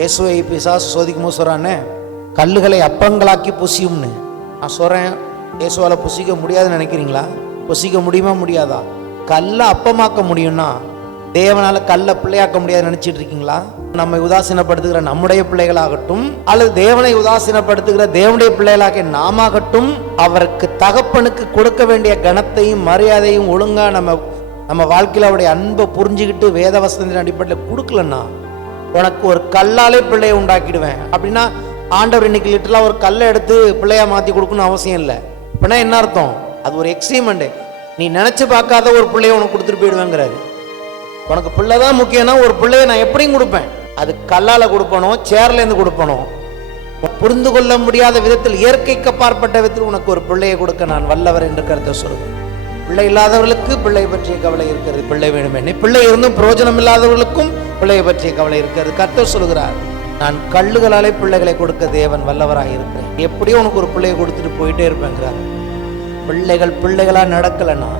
இயேசுவை பிசாசு சோதிக்கும் போது சொல்றானே, கல்லுகளை அப்பங்களாக்கி புசியும்னு. நான் சொல்றேன், இயேசுவால் புசிக்க முடியாதுன்னு நினைக்கிறீங்களா? புசிக்க முடியுமா முடியாதா? கல்லை அப்பமாக்க முடியும்னா தேவனால கல்லை பிள்ளையாக்க முடியாதுன்னு நினைச்சிட்டு இருக்கீங்களா? நம்மை உதாசீனப்படுத்துகிற நம்முடைய பிள்ளைகளாகட்டும் அல்லது தேவனை உதாசீனப்படுத்துகிற தேவனுடைய பிள்ளைகளாக நாமாகட்டும், அவருக்கு தகப்பனுக்கு கொடுக்க வேண்டிய கனத்தையும் மரியாதையும் ஒழுங்கா நம்ம வாழ்க்கையில் அவருடைய அன்பை புரிஞ்சுக்கிட்டு வேத வசனத்தின் அடிப்படையில் கொடுக்கலன்னா, உனக்கு ஒரு கல்லாலே பிள்ளையை உண்டாக்கிடுவேன் அப்படின்னா, ஆண்டவர் இன்னைக்கு லிட்டரலா ஒரு கல்லை எடுத்து பிள்ளையா மாற்றி கொடுக்கணும்னு அவசியம் இல்லை. அப்படின்னா என்ன அர்த்தம்? அது ஒரு எக்ஸ்ட்ரீமெண்ட். நீ நினைச்சு பார்க்காத ஒரு பிள்ளைய உனக்கு கொடுத்துட்டு போயிடுவேங்கிறாரு. உனக்கு பிள்ளை தான் முக்கியம்னா ஒரு பிள்ளைய நான் எப்படியும் கொடுப்பேன். அது கல்லால கொடுப்பனோ சேர்ல இருந்து கொடுப்பனோ, புரிந்து கொள்ள முடியாத விதத்தில் இயற்கைக்கு அப்பாற்பட்ட விதத்தில் உனக்கு ஒரு பிள்ளையை கொடுக்க நான் வல்லவர் என்று கருத்தை சொல்லுவேன். பிள்ளை இல்லாதவர்களுக்கு பிள்ளை பற்றிய கவலை இருக்கிறது, பிள்ளை வேணுமே. பிள்ளை இருந்தும் பிரயோஜனம் இல்லாதவர்களுக்கும் பிள்ளையை பற்றிய கவலை இருக்கிறது. கர்த்தர் சொல்லுகிறார், நான் கல்லுகளாலே பிள்ளைகளை கொடுக்க தேவன் வல்லவராக இருக்கிறேன். எப்படியும் உனக்கு ஒரு பிள்ளையை கொடுத்துட்டு போயிட்டே இருப்பேங்கிறார். பிள்ளைகளா நடக்கலன்னா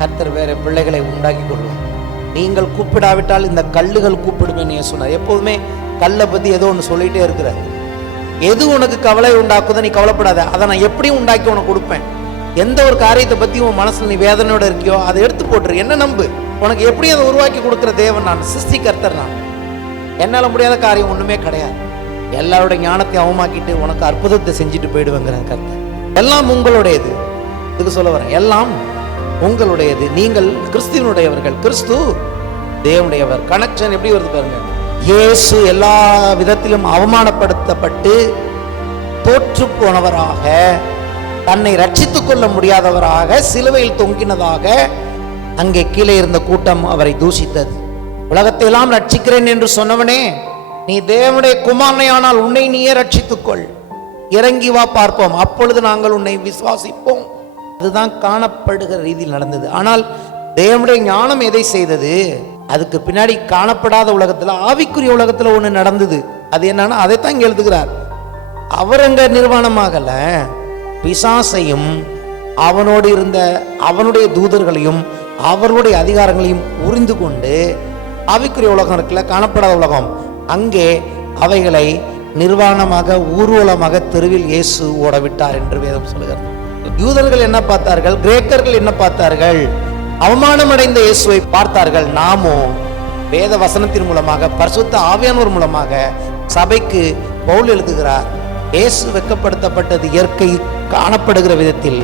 கர்த்தர் வேற பிள்ளைகளை உண்டாக்கி கொள்வார். நீங்கள் கூப்பிடாவிட்டால் இந்த கல்லுகள் கூப்பிடுவேன்னு சொன்னார். எப்போதுமே கல்லை பத்தி ஏதோ ஒன்று சொல்லிட்டே இருக்கிறார். எது உனக்கு கவலை உண்டாக்குதோ நீ கவலைப்படாத, அதை நான் எப்படியும் உண்டாக்கி உனக்கு கொடுப்பேன். எந்த ஒரு காரியத்தை பத்தி உன் மனசுல நீ வேதனையோட இருக்கியோ அதை எடுத்து போட்டுரு, என்ன நம்பு. உனக்கு எப்படி அதை உருவாக்கி கொடுக்குற தேவன் நான், சிருஷ்டி கர்த்தர் நான். என்னால முடியாத காரியம் ஒண்ணுமே கிடையாது. எல்லாருடைய ஞானத்தை அவமாக்கிட்டு உனக்கு அற்புதத்தை செஞ்சுட்டு போயிடுவேங்கிற கர்த்தர். எல்லாம் உங்களுடையது. இதுக்கு சொல்ல வரேன், எல்லாம் உங்களுடையது. நீங்கள் கிறிஸ்துவனுடையவர்கள், கிறிஸ்து தேவனுடையவர். கனெக்ஷன் எப்படி வருது பாருங்க. இயேசு எல்லா விதத்திலும் அவமானப்படுத்தப்பட்டு தோற்று போனவராக, தன்னை ரட்சித்துக் கொள்ள முடியாதவராக சிலுவையில் தொங்கினதாக அங்கே கீழே இருந்த கூட்டம் அவரை தூஷித்தது. உலகத்தை எல்லாம் ரட்சிக்கிறேன் என்று சொன்னவனே, நீ தேவனுடைய குமாரனையானால் உன்னை நீயே ரட்சித்துக்கொள், இறங்கி வா பார்ப்போம், அப்பொழுது நாங்கள் உன்னை விசுவாசிப்போம். அதுதான் காணப்படுகிற ரீதியில் நடந்தது. ஆனால் தேவனுடைய ஞானம் எதை செய்தது? அதுக்கு பின்னாடி காணப்படாத உலகத்துல, ஆவிக்குரிய உலகத்துல ஒண்ணு நடந்தது. அது என்னன்னா, அதைத்தான் இங்க எழுதுகிறார். அவர் அங்க நிர்வாணமாகல, பிசாசையும் அவனோடு இருந்த அவனுடைய தூதர்களையும் அவர்களுடைய அதிகாரங்களையும் உறிந்து கொண்டு, ஆவிக்குரிய உலகம் இருக்குல்ல, காணப்படாத உலகம், அங்கே அவைகளை நிர்வாணமாக ஊர்வலமாக தெருவில் இயேசு ஓடவிட்டார் என்று வேதம் சொல்லுகிறது. யூதர்கள் என்ன பார்த்தார்கள்? கிரேக்கர்கள் என்ன பார்த்தார்கள்? அவமானம் அடைந்த இயேசுவை பார்த்தார்கள். நாமோ வேத வசனத்தின் மூலமாக, பரிசுத்த ஆவியானவர் மூலமாக சபைக்கு பவுல் எழுதுகிறார், இயேசு வெட்கப்படுத்தப்பட்டது இயற்கை காணப்படுகிற விதத்தில்,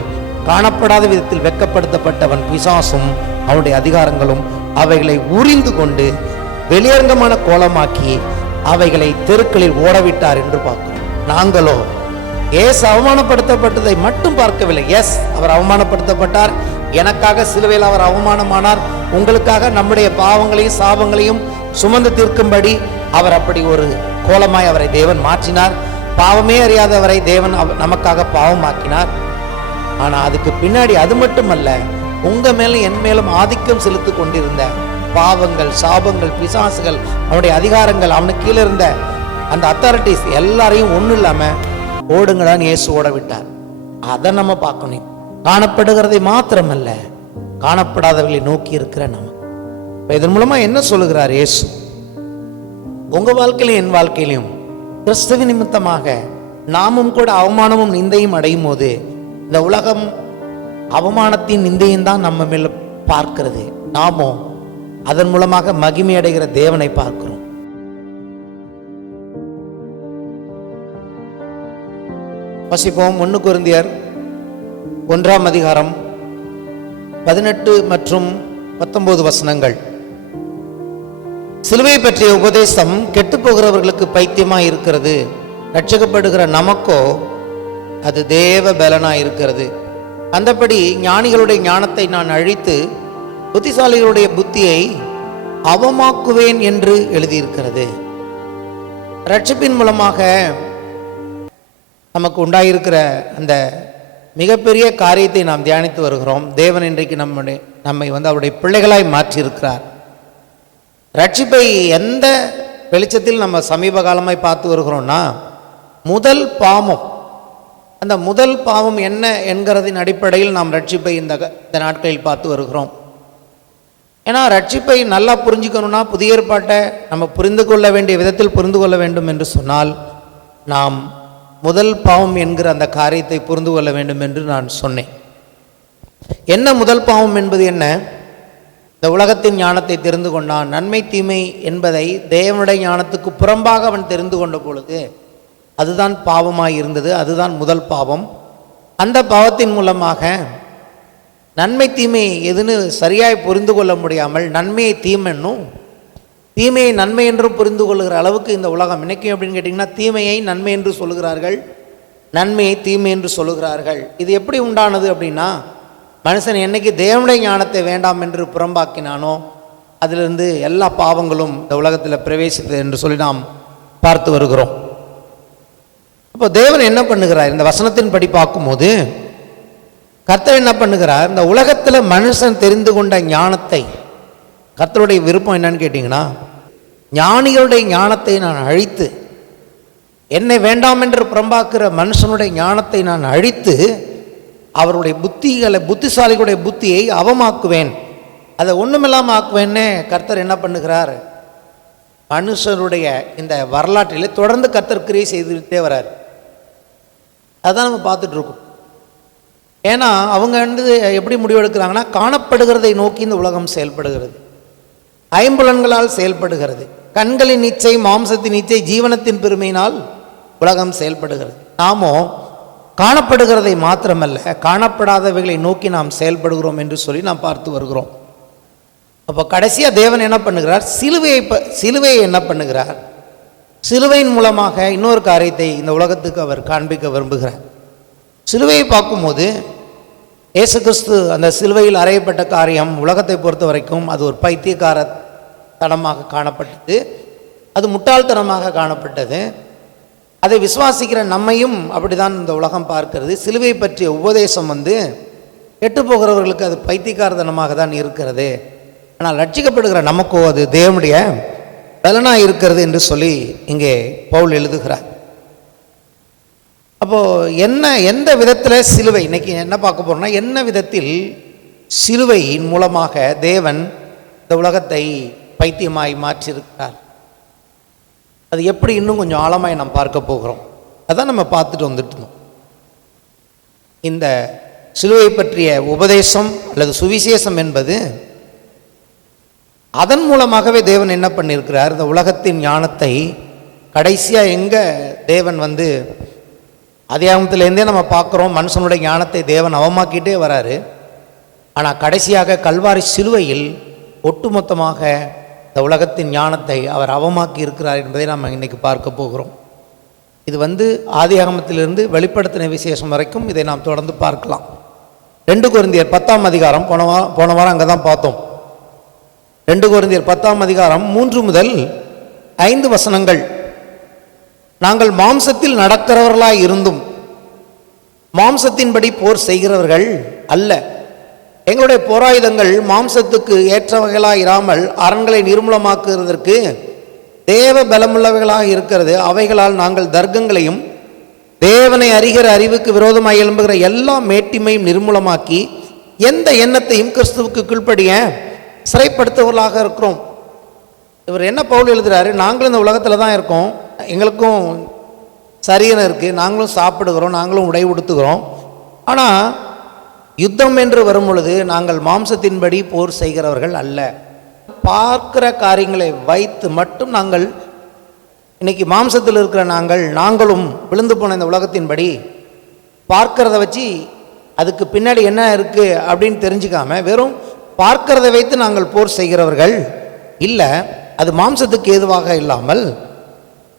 காணப்படாத விதத்தில் வெட்கப்படுத்தப்பட்டவன் பிசாசும் அவனுடைய அதிகாரங்களும் அவைகளை உரிந்து கொண்டு வெளியரங்கமான கோலமாக்கி அவைகளை தெருக்களில் ஓடவிட்டார் என்று பார்க்கிறோம். நாங்களோ இயேசு அவமானப்படுத்தப்பட்டதை மட்டும் பார்க்கவில்லை. எஸ், அவர் அவமானப்படுத்தப்பட்டார், எனக்காக சிலுவையில் அவர் அவமானமானார், உங்களுக்காக நம்முடைய பாவங்களையும் சாபங்களையும் சுமந்து தீர்க்கும்படி அவர் அப்படி ஒரு கோலமாய் அவரை தேவன் மாற்றினார். பாவமே அறியாதவரை தேவன் நமக்காக பாவமாக்கினார். ஆனா அதுக்கு பின்னாடி அது மட்டுமல்ல, உங்க மேலும் என் மேலும் ஆதிக்கம் செலுத்தி கொண்டிருந்த பாவங்கள், சாபங்கள், பிசாசுகள், அவனுடைய அதிகாரங்கள், அவனுக்கு கீழே இருந்த அந்த அத்தாரிட்டிஸ் எல்லாரையும் ஒன்றும் இல்லாம ஓடுங்களான்னு இயேசு ஓட விட்டார். அதை நம்ம பார்க்கணும். காணப்படுகிறதை மாத்திரமல்ல, காணப்படாதவர்களை நோக்கி இருக்கிற நம்ம. இதன் மூலமா என்ன சொல்லுகிறார் இயேசு? உங்க வாழ்க்கையிலும் என் வாழ்க்கையிலும் கிறிஸ்துவின் நிமித்தமாக நாமும் கூட அவமானமும் நிந்தையும் அடையும் போது, இந்த உலகம் அவமானத்தின் நிந்தையும் தான் நம்ம மேல பார்க்கிறது. நாமோ அதன் மூலமாக மகிமை அடைகிற தேவனை பார்க்கிறோம். வாசிப்போம். 1 கொரிந்தியர் 1ஆம் அதிகாரம் 18 மற்றும் 19 வசனங்கள். சிலுவை பற்றிய உபதேசம் கெட்டு போகிறவர்களுக்கு பைத்தியமாய் இருக்கிறது, ரட்சிக்கப்படுகிற நமக்கோ அது தேவ பலனாய் இருக்கிறது. அந்தபடி ஞானிகளுடைய ஞானத்தை நான் அழித்து புத்திசாலிகளுடைய புத்தியை அவமாக்குவேன் என்று எழுதியிருக்கிறது. ரட்சிப்பின் மூலமாக நமக்கு உண்டாயிருக்கிற அந்த மிகப்பெரிய காரியத்தை நாம் தியானித்து வருகிறோம். தேவன் இன்றைக்கு நம்மை அவருடைய பிள்ளைகளாய் மாற்றியிருக்கிறார். ரட்சிப்பை எந்த வெளிச்சத்தில் நம்ம சமீப காலமாய் பார்த்து வருகிறோம்னா, முதல் பாவம், அந்த முதல் பாவம் என்ன என்கிறதின் அடிப்படையில் நாம் ரட்சிப்பை இந்த நாட்களில் பார்த்து வருகிறோம். ஏன்னா ரட்சிப்பை நல்லா புரிஞ்சுக்கணும்னா புதிய ஏற்பாட்டை நம்ம புரிந்து கொள்ள வேண்டிய விதத்தில் புரிந்து கொள்ள வேண்டும் என்று சொன்னால் நாம் முதல் பாவம் என்கிற அந்த காரியத்தை புரிந்து கொள்ள வேண்டும் என்று நான் சொன்னேன். என்ன முதல் பாவம் என்பது என்ன? இந்த உலகத்தின் ஞானத்தை தெரிந்து கொண்டான். நன்மை தீமை என்பதை தேவனுடைய ஞானத்துக்கு புறம்பாக அவன் தெரிந்து கொண்ட பொழுது அதுதான் பாவமாய் இருந்தது. அதுதான் முதல் பாவம். அந்த பாவத்தின் மூலமாக நன்மை தீமை எதுன்னு சரியாய் புரிந்து கொள்ள முடியாமல் நன்மையை தீமென்னும் தீமையை நன்மை என்றும் புரிந்து கொள்கிற அளவுக்கு இந்த உலகம் இன்னைக்கு அப்படின்னு கேட்டிங்கன்னா தீமையை நன்மை என்று சொல்லுகிறார்கள், நன்மையை தீமை என்று சொல்லுகிறார்கள். இது எப்படி உண்டானது அப்படின்னா, மனுஷன் என்னைக்கு தேவனுடைய ஞானத்தை வேண்டாம் என்று புறம்பாக்கினானோ அதிலிருந்து எல்லா பாவங்களும் இந்த உலகத்தில் பிரவேசித்தது என்று சொல்லி நாம் பார்த்து வருகிறோம். அப்போ தேவன் என்ன பண்ணுகிறார்? இந்த வசனத்தின் படி பார்க்கும்போது கர்த்தர் என்ன பண்ணுகிறார்? இந்த உலகத்தில் மனுஷன் தெரிந்து கொண்ட ஞானத்தை, கர்த்தருடைய விருப்பம் என்னன்னு கேட்டிங்கன்னா, ஞானிகளுடைய ஞானத்தை நான் அழித்து, என்னை வேண்டாம் என்று புறம்பாக்குற மனுஷனுடைய ஞானத்தை நான் அழித்து அவருடைய புத்திசாலிகளுடைய புத்தியை அவமாக்குவேன், அதை ஒன்றுமில்லாமல் ஆக்குவேன்னு கர்த்தர் என்ன பண்ணுகிறார்? மனுஷனுடைய இந்த வரலாற்றிலே தொடர்ந்து கர்த்தர் கிரியை செய்துகிட்டே வர்றார். அதுதான் நம்ம பார்த்துட்டு இருக்கோம். ஏன்னா அவங்க எப்படி முடிவெடுக்கிறாங்கன்னா, காணப்படுகிறதை நோக்கி இந்த உலகம் செயல்படுகிறது, ஐம்புலன்களால் செயல்படுகிறது, கண்களின் இச்சை, மாம்சத்தின் இச்சை, ஜீவனத்தின் பெருமையினால் உலகம் செயல்படுகிறது. நாமோ காணப்படுகிறதை மாத்திரமல்ல, காணப்படாதவைகளை நோக்கி நாம் செயல்படுகிறோம் என்று சொல்லி நாம் பார்த்து வருகிறோம். அப்போ கடைசியாக தேவன் என்ன பண்ணுகிறார்? சிலுவையை என்ன பண்ணுகிறார்? சிலுவையின் மூலமாக இன்னொரு காரியத்தை இந்த உலகத்துக்கு அவர் காண்பிக்க விரும்புகிறார். சிலுவையை பார்க்கும்போது இயேசு கிறிஸ்து அந்த சிலுவையில் அறையப்பட்ட காரியம் உலகத்தை பொறுத்த வரைக்கும் அது ஒரு பைத்தியக்காரத்தனமாக காணப்பட்டது, அது முட்டாள்தனமாக காணப்பட்டது. அதை விசுவாசிக்கிற நம்மையும் அப்படிதான் இந்த உலகம் பார்க்கிறது. சிலுவையை பற்றிய உபதேசம் கெட்டு போகிறவர்களுக்கு அது பைத்தியக்காரத்தனமாக தான் இருக்கிறது. ஆனால் ரட்சிக்கப்படுகிற நமக்கோ அது தேவனுடைய பலனாக இருக்கிறது என்று சொல்லி இங்கே பவுல் எழுதுகிறார். அப்போது எந்த விதத்தில் சிலுவை, இன்னைக்கு என்ன பார்க்க போகிறோம்னா, என்ன விதத்தில் சிலுவையின் மூலமாக தேவன் இந்த உலகத்தை பைத்தியமாய் மாற்றியிருக்கிறார், அது எப்படி இன்னும் கொஞ்சம் ஆழமாய் நாம் பார்க்க போகிறோம். அதான் நம்ம பார்த்துட்டு வந்துட்டு இருந்தோம். இந்த சிலுவை பற்றிய உபதேசம் அல்லது சுவிசேஷம் என்பது அதன் மூலமாகவே தேவன் என்ன பண்ணியிருக்கிறார்? இந்த உலகத்தின் ஞானத்தை கடைசியாக எங்கே தேவன் அதிகாரத்திலேருந்தே நம்ம பார்க்குறோம், மனுஷனுடைய ஞானத்தை தேவன் அவமாக்கிட்டே வராரு. ஆனால் கடைசியாக கல்வாரி சிலுவையில் ஒட்டுமொத்தமாக இந்த உலகத்தின் ஞானத்தை அவர் அவமாக்கி இருக்கிறார் என்பதை நாம் இன்றைக்கி பார்க்க போகிறோம். இது ஆதியாகமத்திலிருந்து வெளிப்படுத்தின விசேஷம் வரைக்கும் இதை நாம் தொடர்ந்து பார்க்கலாம். 2 கொரிந்தியர் 10ஆம் அதிகாரம் போன வாரம் அங்கே தான் பார்த்தோம். 2 கொரிந்தியர் 10ஆம் அதிகாரம் 3 முதல் 5 வசனங்கள். நாங்கள் மாம்சத்தில் நடக்கிறவர்களாய் இருந்தும் மாம்சத்தின்படி போர் செய்கிறவர்கள் அல்ல. எங்களுடைய போராயுதங்கள் மாம்சத்துக்கு ஏற்றவைகளாக இராமல் அரண்களை நிர்மூலமாக்குவதற்கு தேவ பலமுள்ளவைகளாக இருக்கிறது. அவைகளால் நாங்கள் தர்க்கங்களையும் தேவனை அறிகிற அறிவுக்கு விரோதமாக எழும்புகிற எல்லா மேட்டிமையும் நிர்மூலமாக்கி எந்த எண்ணத்தையும் கிறிஸ்துவுக்கு கீழ்ப்படிய சிறைப்படுத்துவர்களாக இருக்கிறோம். இவர் என்ன பவுல் எழுதுகிறாரு? நாங்களும் இந்த உலகத்தில் தான் இருக்கோம், எங்களுக்கும் சரீரம் இருக்குது, நாங்களும் சாப்பிடுகிறோம், நாங்களும் உடை உடுத்துகிறோம். ஆனால் யுத்தம் என்று வரும் பொழுது நாங்கள் மாம்சத்தின்படி போர் செய்கிறவர்கள் அல்ல. பார்க்கிற காரியங்களை வைத்து மட்டும் நாங்கள் இன்னைக்கு மாம்சத்தில் இருக்கிற நாங்களும் விழுந்து போன இந்த உலகத்தின்படி பார்க்கிறத வச்சு அதுக்கு பின்னாடி என்ன இருக்குது அப்படின்னு தெரிஞ்சுக்காம வெறும் பார்க்கிறத வைத்து நாங்கள் போர் செய்கிறவர்கள் இல்லை. அது மாம்சத்துக்கு ஏதுவாக இல்லாமல்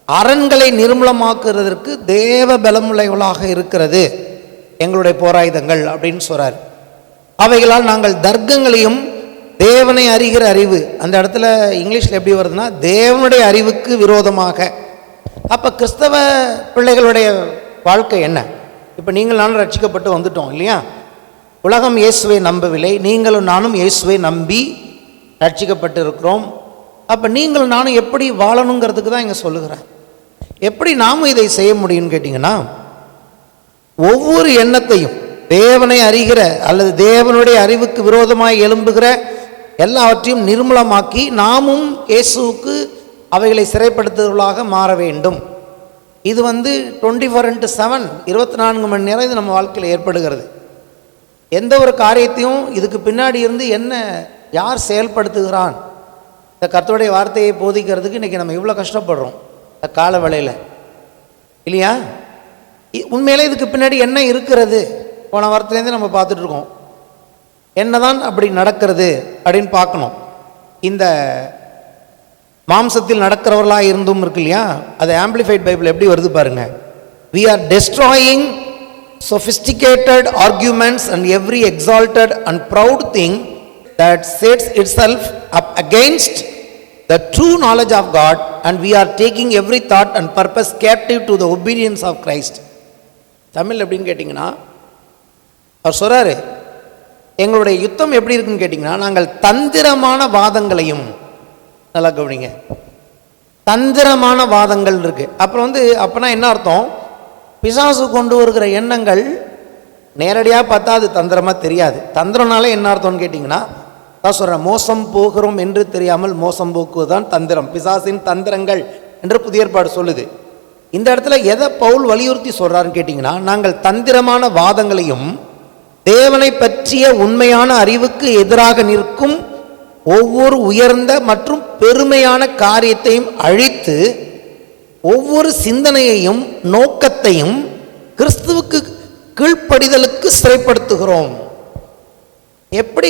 அரண்களை நிர்மூலமாக்குறதற்கு தேவ பலமுள்ளவர்களாக இருக்கிறது எங்களுடைய போராயுதங்கள் அப்படின்னு சொல்றார். அவைகளால் நாங்கள் தர்க்கங்களையும் தேவனை அறிகிற அறிவு, அந்த இடத்துல இங்கிலீஷில் எப்படி வருதுன்னா தேவனுடைய அறிவுக்கு விரோதமாக. அப்போ கிறிஸ்தவ பிள்ளைகளுடைய வாழ்க்கை என்ன? இப்போ நீங்கள் நானும் ரட்சிக்கப்பட்டு வந்துட்டோம் இல்லையா? உலகம் இயேசுவை நம்பவில்லை, நீங்களும் நானும் இயேசுவை நம்பி ரட்சிக்கப்பட்டு இருக்கிறோம். அப்போ நீங்களும் நானும் எப்படி வாழணுங்கிறதுக்கு தான் இங்கே சொல்லுகிறேன். எப்படி நாமும் இதை செய்ய முடியும்னு கேட்டிங்கன்னா, ஒவ்வொரு எண்ணத்தையும் தேவனை அறிகிற அல்லது தேவனுடைய அறிவுக்கு விரோதமாய் எழும்புகிற எல்லாவற்றையும் நிர்மூலமாக்கி நாமும் இயேசுவுக்கு அவைகளை சிறைப்படுத்துவர்களாக மாற வேண்டும். இது 24/7 24 மணி நேரம் இது நம்ம வாழ்க்கையில் ஏற்படுகிறது. எந்த ஒரு காரியத்தையும் இதுக்கு பின்னாடி இருந்து என்ன யார் செயல்படுத்துகிறான், இந்த கர்த்தருடைய வார்த்தையை போதிக்கிறதுக்கு இன்றைக்கி நம்ம இவ்வளோ கஷ்டப்படுறோம் கால வேளையில் இல்லையா? உண்மையிலே இதுக்கு பின்னாடி என்ன இருக்கிறது? போன வாரத்துலேருந்து நம்ம பார்த்துட்ருக்கோம். என்னதான் அப்படி நடக்கிறது அப்படின்னு பார்க்கணும். இந்த மாம்சத்தில் நடக்கிறவர்களாக இருந்தும் இருக்கு இல்லையா, அது ஆம்பிளிஃபைட் பைபிள் எப்படி வருது பாருங்க. We are destroying sophisticated arguments and every exalted and proud thing that sets itself up against the true knowledge of God, and we are taking every thought and purpose captive to the obedience of Christ. Tamil எப்படின்னு கேட்டிங்கன்னா, அவர் சொல்கிறாரு, எங்களுடைய யுத்தம் எப்படி இருக்குன்னு கேட்டிங்கன்னா, நாங்கள் தந்திரமான வாதங்களையும், நல்லா கவனிங்க, தந்திரமான வாதங்கள் இருக்கு. அப்புறம் அப்போனா என்ன அர்த்தம்? பிசாசு கொண்டு வருகிற எண்ணங்கள் நேரடியாக பார்த்தா அது தந்திரமாக தெரியாது. தந்திரனாலே என்ன அர்த்தம்னு கேட்டிங்கன்னா, தான் சொல்கிறேன், மோசம் போகிறோம் என்று தெரியாமல் மோசம் போக்குவதுதான் தந்திரம், பிசாசின் தந்திரங்கள் என்று புதிய ஏற்பாடு சொல்லுது. இந்த இடத்துல எதை பவுல் வலியுறுத்தி சொல்கிறாருன்னு கேட்டிங்கன்னா, நாங்கள் தந்திரமான வாதங்களையும் தேவனை பற்றிய உண்மையான அறிவுக்கு எதிராக நிற்கும் ஒவ்வொரு உயர்ந்த மற்றும் பெருமையான காரியத்தையும் அழித்து ஒவ்வொரு சிந்தனையையும் நோக்கத்தையும் கிறிஸ்துவுக்கு கீழ்ப்படிதலுக்கு சிறைப்படுத்துகிறோம். எப்படி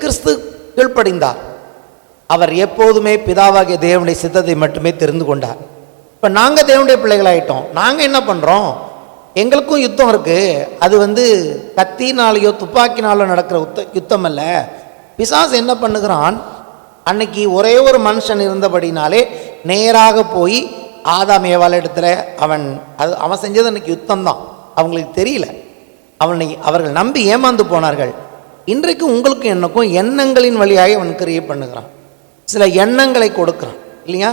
கிறிஸ்து கீழ்ப்படிந்தார்? அவர் எப்போதுமே பிதாவாகிய தேவனுடைய சித்தத்தை மட்டுமே தெரிந்து கொண்டார். இப்போ நாங்கள் தேவனுடைய பிள்ளைகளாயிட்டோம். நாங்கள் என்ன பண்ணுறோம்? எங்களுக்கும் யுத்தம் இருக்குது. அது கத்தினாலேயோ துப்பாக்கினாலோ நடக்கிற யுத்தம் அல்ல. பிசாசு என்ன பண்ணுகிறான்? அன்னைக்கு ஒரே ஒரு மனுஷன் இருந்தபடினாலே நேராக போய் ஆதாம் ஏவாள் இடத்துல அவன் செஞ்சது அன்னைக்கு யுத்தம் தான். அவங்களுக்கு தெரியல. அவர்கள் நம்பி ஏமாந்து போனார்கள். இன்றைக்கு உங்களுக்கு எனக்கும் எண்ணங்களின் வழியாக அவன் கிரியை பண்ணுகிறான். சில எண்ணங்களை கொடுக்குறான் இல்லையா?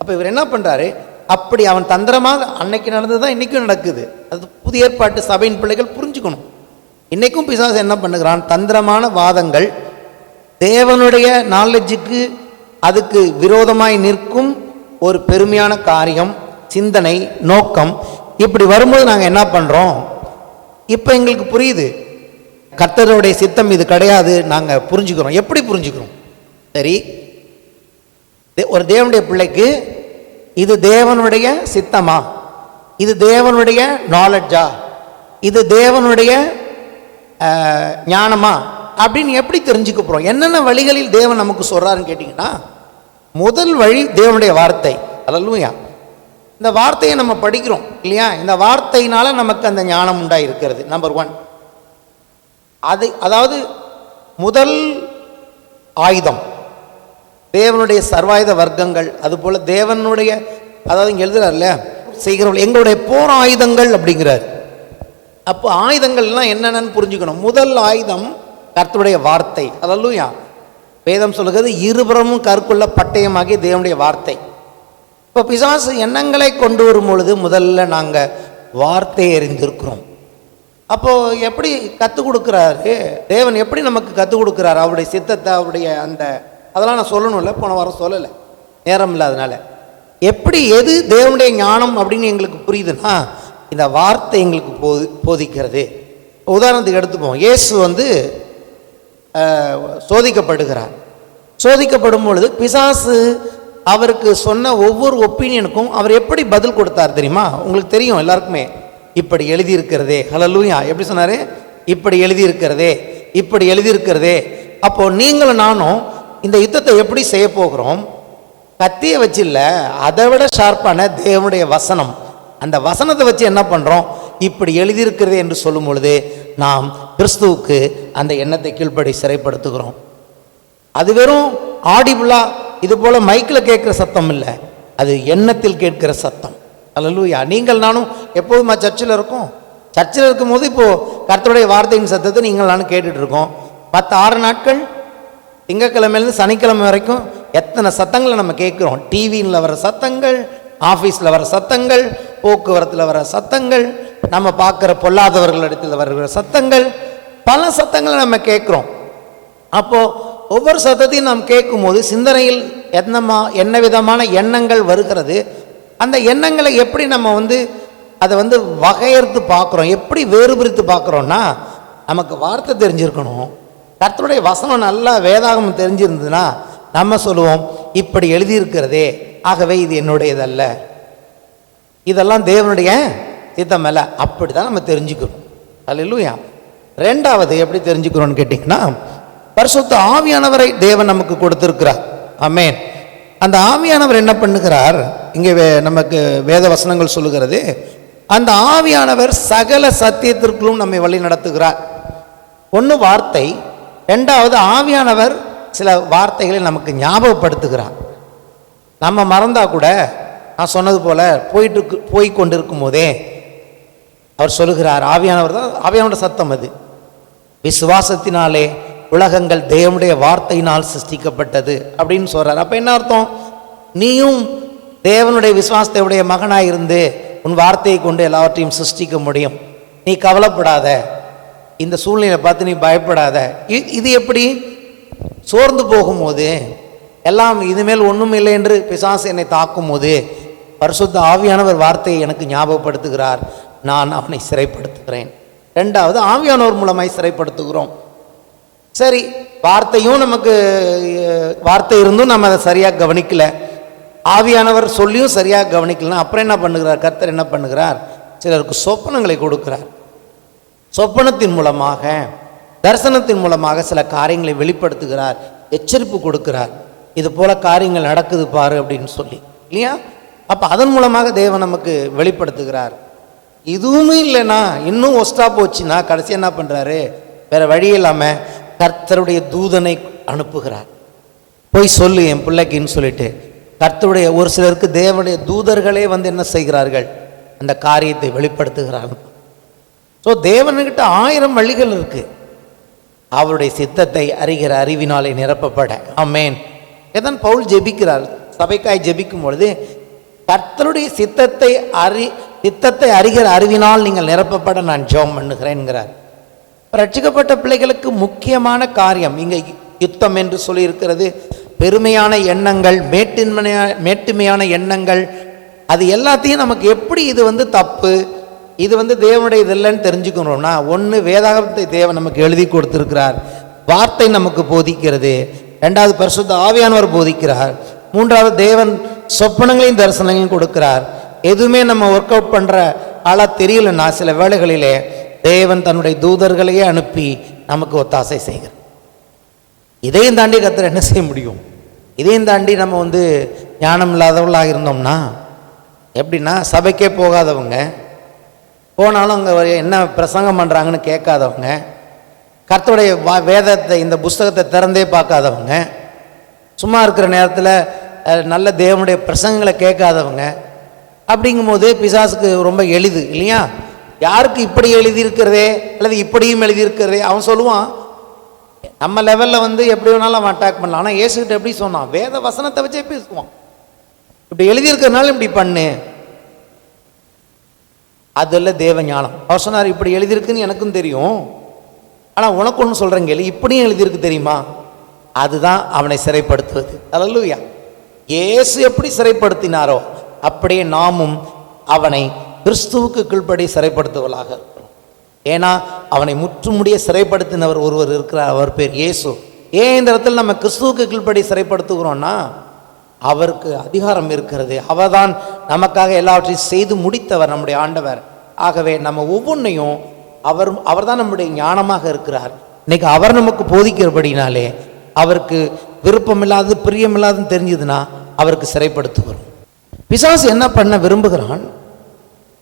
அப்போ இவர் என்ன பண்ணுறாரு? அப்படி அவன் தந்திரமாக அன்னைக்கு நடந்தது தான் இன்றைக்கும் நடக்குது. அது புதிய ஏற்பாட்டு சபையின் பிள்ளைகள் புரிஞ்சுக்கணும். இன்றைக்கும் பிசாசு என்ன பண்ணுகிறான்? தந்திரமான வாதங்கள், தேவனுடைய நாலேஜுக்கு அதுக்கு விரோதமாய் நிற்கும் ஒரு பெருமையான காரியம், சிந்தனை, நோக்கம், இப்படி வரும்போது நாங்கள் என்ன பண்ணுறோம்? இப்போ எங்களுக்கு புரியுது, கர்த்தருடைய சித்தம் இது கிடையாது. நாங்கள் புரிஞ்சுக்கிறோம். எப்படி புரிஞ்சுக்கிறோம்? சரி, ஒரு தேவனுடைய பிள்ளைக்கு இது தேவனுடைய சித்தமா? இது தேவனுடைய நாலேஜா? இது தேவனுடைய ஞானமா அப்படின்னு எப்படி தெரிஞ்சுக்க போகிறோம்? என்னென்ன வழிகளில் தேவன் நமக்கு சொல்கிறாருன்னு கேட்டிங்கன்னா, முதல் வழி தேவனுடைய வார்த்தை. அல்லேலூயா. இந்த வார்த்தையை நம்ம படிக்கிறோம் இல்லையா? இந்த வார்த்தையினால நமக்கு அந்த ஞானம் உண்டாயிருக்கிறது. நம்பர் 1. அதாவது முதல் ஆயுதம் தேவனுடைய சர்வாயுத வர்க்கங்கள். அதுபோல் தேவனுடைய, அதாவது இங்கே எழுதுறாருல்ல, செய்கிறவர்கள் எங்களுடைய போர் ஆயுதங்கள் அப்படிங்கிறார். அப்போ ஆயுதங்கள்லாம் என்னென்னு புரிஞ்சுக்கணும். முதல் ஆயுதம் கர்த்தருடைய வார்த்தை. அல்லேலூயா. வேதம் சொல்லுகிறது, இருபுறமும் கற்குள்ள பட்டயமாகிய தேவனுடைய வார்த்தை. இப்போ பிசாசு எண்ணங்களை கொண்டு வரும் பொழுது முதல்ல நாங்கள் வார்த்தையை அறிந்திருக்கிறோம். அப்போது எப்படி கற்றுக் கொடுக்குறாரு தேவன்? எப்படி நமக்கு கற்றுக் கொடுக்குறாரு அவருடைய சித்தத்தை, அவருடைய அதெல்லாம் நான் சொல்லணும்ல, போன வாரம் சொல்லலை, நேரம் இல்லாதனால. எப்படி எது தேவனுடைய ஞானம் அப்படின்னு எங்களுக்கு புரியுதுன்னா, இந்த வார்த்தை எங்களுக்கு போதிக்கிறது. உதாரணத்துக்கு எடுத்துப்போம். இயேசு சோதிக்கப்படுகிறார். சோதிக்கப்படும் பொழுது பிசாசு அவருக்கு சொன்ன ஒவ்வொரு ஒப்பீனியனுக்கும் அவர் எப்படி பதில் கொடுத்தார் தெரியுமா? உங்களுக்கு தெரியும் எல்லாருக்குமே. இப்படி எழுதியிருக்கிறதே. ஹல்லேலூயா. எப்படி சொன்னார்? இப்படி எழுதியிருக்கிறதே, இப்படி எழுதியிருக்கிறதே. அப்போது நீங்களும் நானும் இந்த யுத்தத்தை எப்படி செய்ய போகிறோம்? கத்தியை வச்சு இல்லை, அதை விட ஷார்ப்பான தேவனுடைய வசனம். அந்த வசனத்தை வச்சு என்ன பண்ணுறோம்? இப்படி எழுதியிருக்கிறதே என்று சொல்லும் பொழுது நாம் கிறிஸ்துவுக்கு அந்த எண்ணத்தை கீழ்ப்படி சிறைப்படுத்துகிறோம். அது வெறும் ஆடிபுல்லா இது போல் மைக்கில் கேட்குற சத்தம் இல்லை, அது எண்ணத்தில் கேட்கிற சத்தம். அல்லேலூயா. நீங்கள் நானும் எப்போதுமா சர்ச்சில் இருக்கோம். சர்ச்சில் இருக்கும்போது இப்போது கர்த்தருடைய வார்த்தையின் சத்தத்தை நீங்கள் நானும் கேட்டுட்டு இருக்கோம். மற்ற 6 நாட்கள் திங்கக்கிழமையிலேருந்து சனிக்கிழமை வரைக்கும் எத்தனை சத்தங்களை நம்ம கேட்குறோம். டிவியில் வர சத்தங்கள், ஆஃபீஸில் வர சத்தங்கள், போக்குவரத்தில் வர சத்தங்கள், நம்ம பார்க்குற பொல்லாதவர்கள் இடத்துல வருகிற சத்தங்கள், பல சத்தங்களை நம்ம கேட்குறோம். அப்போது ஒவ்வொரு சத்தத்தையும் நாம் கேட்கும்போது சிந்தனையில் என்ன விதமான எண்ணங்கள் வருகிறது, அந்த எண்ணங்களை எப்படி நம்ம அதை வகையறுத்து பார்க்குறோம், எப்படி வேறுபிரித்து பார்க்குறோன்னா, நமக்கு வார்த்தை தெரிஞ்சிருக்கணும். கர்த்தருடைய வசனம் நல்லா வேதாகமம் தெரிஞ்சிருந்ததுன்னா நம்ம சொல்லுவோம், இப்படி எழுதியிருக்கிறதே, ஆகவே இது என்னுடையதல்ல, இதெல்லாம் தேவனுடைய சித்தம் அல்ல. அப்படி தான் நம்ம தெரிஞ்சுக்கிறோம். அல்லேலூயா. ரெண்டாவது எப்படி தெரிஞ்சுக்கிறோன்னு கேட்டிங்கன்னா, பரிசுத்த ஆவியானவரை தேவன் நமக்கு கொடுத்திருக்கிறார். ஆமென். அந்த ஆவியானவர் என்ன பண்ணுகிறார், இங்கே நமக்கு வேத வசனங்கள் சொல்லுகிறது, அந்த ஆவியானவர் சகல சத்தியத்திற்குள்ளும் நம்மை வழி நடத்துகிறார். ஒன்று வார்த்தை, ரெண்டாவது ஆவியானவர் சில வார்த்தைகளை நமக்கு ஞாபகப்படுத்துகிறார். நம்ம மறந்தா கூட நான் சொன்னது போல போய் கொண்டிருக்கும் போதே அவர் சொல்லுகிறார், ஆவியானவர் சத்தம் அது, விசுவாசத்தினாலே உலகங்கள் தேவனுடைய வார்த்தையினால் சிருஷ்டிக்கப்பட்டது அப்படின்னு சொல்றார். அப்ப என்ன அர்த்தம், நீயும் தேவனுடைய விசுவாசத்தையுடைய மகனாய் இருந்து உன் வார்த்தையை கொண்டு எல்லாவற்றையும் சிருஷ்டிக்க முடியும். நீ கவலைப்படாத, இந்த சூழ்நிலை பார்த்து நீ பயப்படாத. இது எப்படி, சோர்ந்து போகும்போது, எல்லாம் இதுமேல் ஒன்றும் இல்லை என்று பிசாசு என்னை தாக்கும் போது பரிசுத்த ஆவியானவர் வார்த்தையை எனக்கு ஞாபகப்படுத்துகிறார், நான் அவனை சிறைப்படுத்துகிறேன். ரெண்டாவது ஆவியானவர் மூலமாய் சிறைப்படுத்துகிறோம். சரி, வார்த்தையும் நமக்கு வார்த்தை இருந்தும் நம்ம அதை சரியாக கவனிக்கல, ஆவியானவர் சொல்லியும் சரியாக கவனிக்கலாம். அப்புறம் என்ன பண்ணுகிறார் கர்த்தர், என்ன பண்ணுகிறார், சிலருக்கு சொப்பனங்களை கொடுக்கிறார். சொப்பனத்தின் மூலமாக, தரிசனத்தின் மூலமாக சில காரியங்களை வெளிப்படுத்துகிறார், எச்சரிப்பு கொடுக்கிறார், இது போல காரியங்கள் நடக்குது பாரு அப்படின்னு சொல்லி, இல்லையா? அப்போ அதன் மூலமாக தேவன் நமக்கு வெளிப்படுத்துகிறார். இதுவுமே இல்லைன்னா, இன்னும் ஒஸ்டா போச்சுன்னா கடைசி என்ன பண்ணுறாரு, வேற வழி இல்லாமல் கர்த்தருடைய தூதனை அனுப்புகிறார். போய் சொல்லு என் பிள்ளைக்குன்னு சொல்லிட்டு, கர்த்தருடைய ஒரு சிலருக்கு தேவனுடைய தூதர்களே என்ன செய்கிறார்கள், அந்த காரியத்தை வெளிப்படுத்துகிறார்கள். ஸோ தேவன்கிட்ட 1000 வழிகள் இருக்கு, அவருடைய சித்தத்தை அறிகிற அறிவினாலே நிரப்பப்பட. ஆமென். எதான் பவுல் ஜெபிக்கிறார், சபைக்காய் ஜெபிக்கும் பொழுது, கர்த்தருடைய சித்தத்தை அறிகிற அறிவினால் நீங்கள் நிரப்பப்பட நான் ஜெபம் பண்ணுகிறேன்கிறார். ரட்சிக்கப்பட்ட பிள்ளைகளுக்கு முக்கியமான காரியம் இங்கே யுத்தம் என்று சொல்லி இருக்கிறது. பெருமையான எண்ணங்கள், மேட்டுமையான எண்ணங்கள், அது எல்லாத்தையும் நமக்கு எப்படி இது தப்பு, இது தேவனுடைய இது இல்லைன்னு தெரிஞ்சுக்கணும்னா, ஒன்று வேதாகமத்தை தேவன் நமக்கு எழுதி கொடுத்திருக்கிறார், வார்த்தை நமக்கு போதிக்கிறது, ரெண்டாவது பரிசுத்த ஆவியானவர் போதிக்கிறார், மூன்றாவது தேவன் சொப்பனங்களையும் தரிசனங்களையும் கொடுக்கிறார். எதுவுமே நம்ம ஒர்க் அவுட் பண்ணுற ஆளாக தெரியலன்னா சில வேளைகளிலே தேவன் தன்னுடைய தூதர்களையே அனுப்பி நமக்கு ஒத்தாசை செய்கிறார். இதையும் தாண்டி கர்த்தர் என்ன செய்ய முடியும், இதையும் தாண்டி நம்ம ஞானம் இல்லாதவர்களாக இருந்தோம்னா எப்படின்னா, சபைக்கே போகாதவங்க, போனாலும் அங்கே என்ன பிரசங்கம் பண்ணுறாங்கன்னு கேட்காதவங்க, கர்த்தருடைய வேதத்தை இந்த புஸ்தகத்தை திறந்தே பார்க்காதவங்க, சும்மா இருக்கிற நேரத்தில் நல்ல தேவனுடைய பிரசங்கங்களை கேட்காதவங்க, அப்படிங்கும்போது பிசாசுக்கு ரொம்ப எளிது இல்லையா? யாருக்கு இப்படி எழுதியிருக்கிறதே அல்லது இப்படியும் எழுதியிருக்கிறதே, அவன் சொல்லுவான், நம்ம லெவலில் எப்படி வேணாலும் அவன் அட்டாக் பண்ணலாம். ஆனால் இயேசுகிட்ட எப்படி சொன்னான், வேத வசனத்தை வச்சே பேசுவான், இப்படி எழுதியிருக்கிறதுனால இப்படி பண்ணு, அதில் தேவ ஞானம். அவர் சொன்னார், இப்படி எழுதியிருக்குன்னு எனக்கும் தெரியும், ஆனால் உனக்கு ஒன்று சொல்கிறேன் கேளு, இப்படியும் எழுதியிருக்கு தெரியுமா, அதுதான் அவனை சிறைப்படுத்துவது. அல்லேலூயா. இயேசு எப்படி சிறைப்படுத்தினாரோ அப்படியே நாமும் அவனை கிறிஸ்துவுக்கு கீழ்ப்படி சிறைப்படுத்துவதாக இருக்கிறோம். ஏன்னா அவனை முற்றுமுடிய சிறைப்படுத்தினவர் ஒருவர் இருக்கிறார், அவர் பேர் இயேசு. ஏன் இந்த இடத்துல நம்ம கிறிஸ்துவுக்கு கீழ்ப்படி சிறைப்படுத்துகிறோம்னா, அவருக்கு அதிகாரம் இருக்கிறது, அவர்தான் நமக்காக எல்லாவற்றையும் செய்து முடித்தவர், நம்முடைய ஆண்டவர். ஆகவே நம்ம ஒவ்வொன்றையும் அவர்தான் நம்முடைய ஞானமாக இருக்கிறார். இன்னைக்கு அவர் நமக்கு போதிக்கிறபடினாலே அவருக்கு விருப்பமில்லாதது பிரியமில்லாதுன்னு தெரிஞ்சதுன்னா அவருக்கு சிறைப்படுத்துகிறோம். பிசாசு என்ன பண்ண விரும்புகிறான்,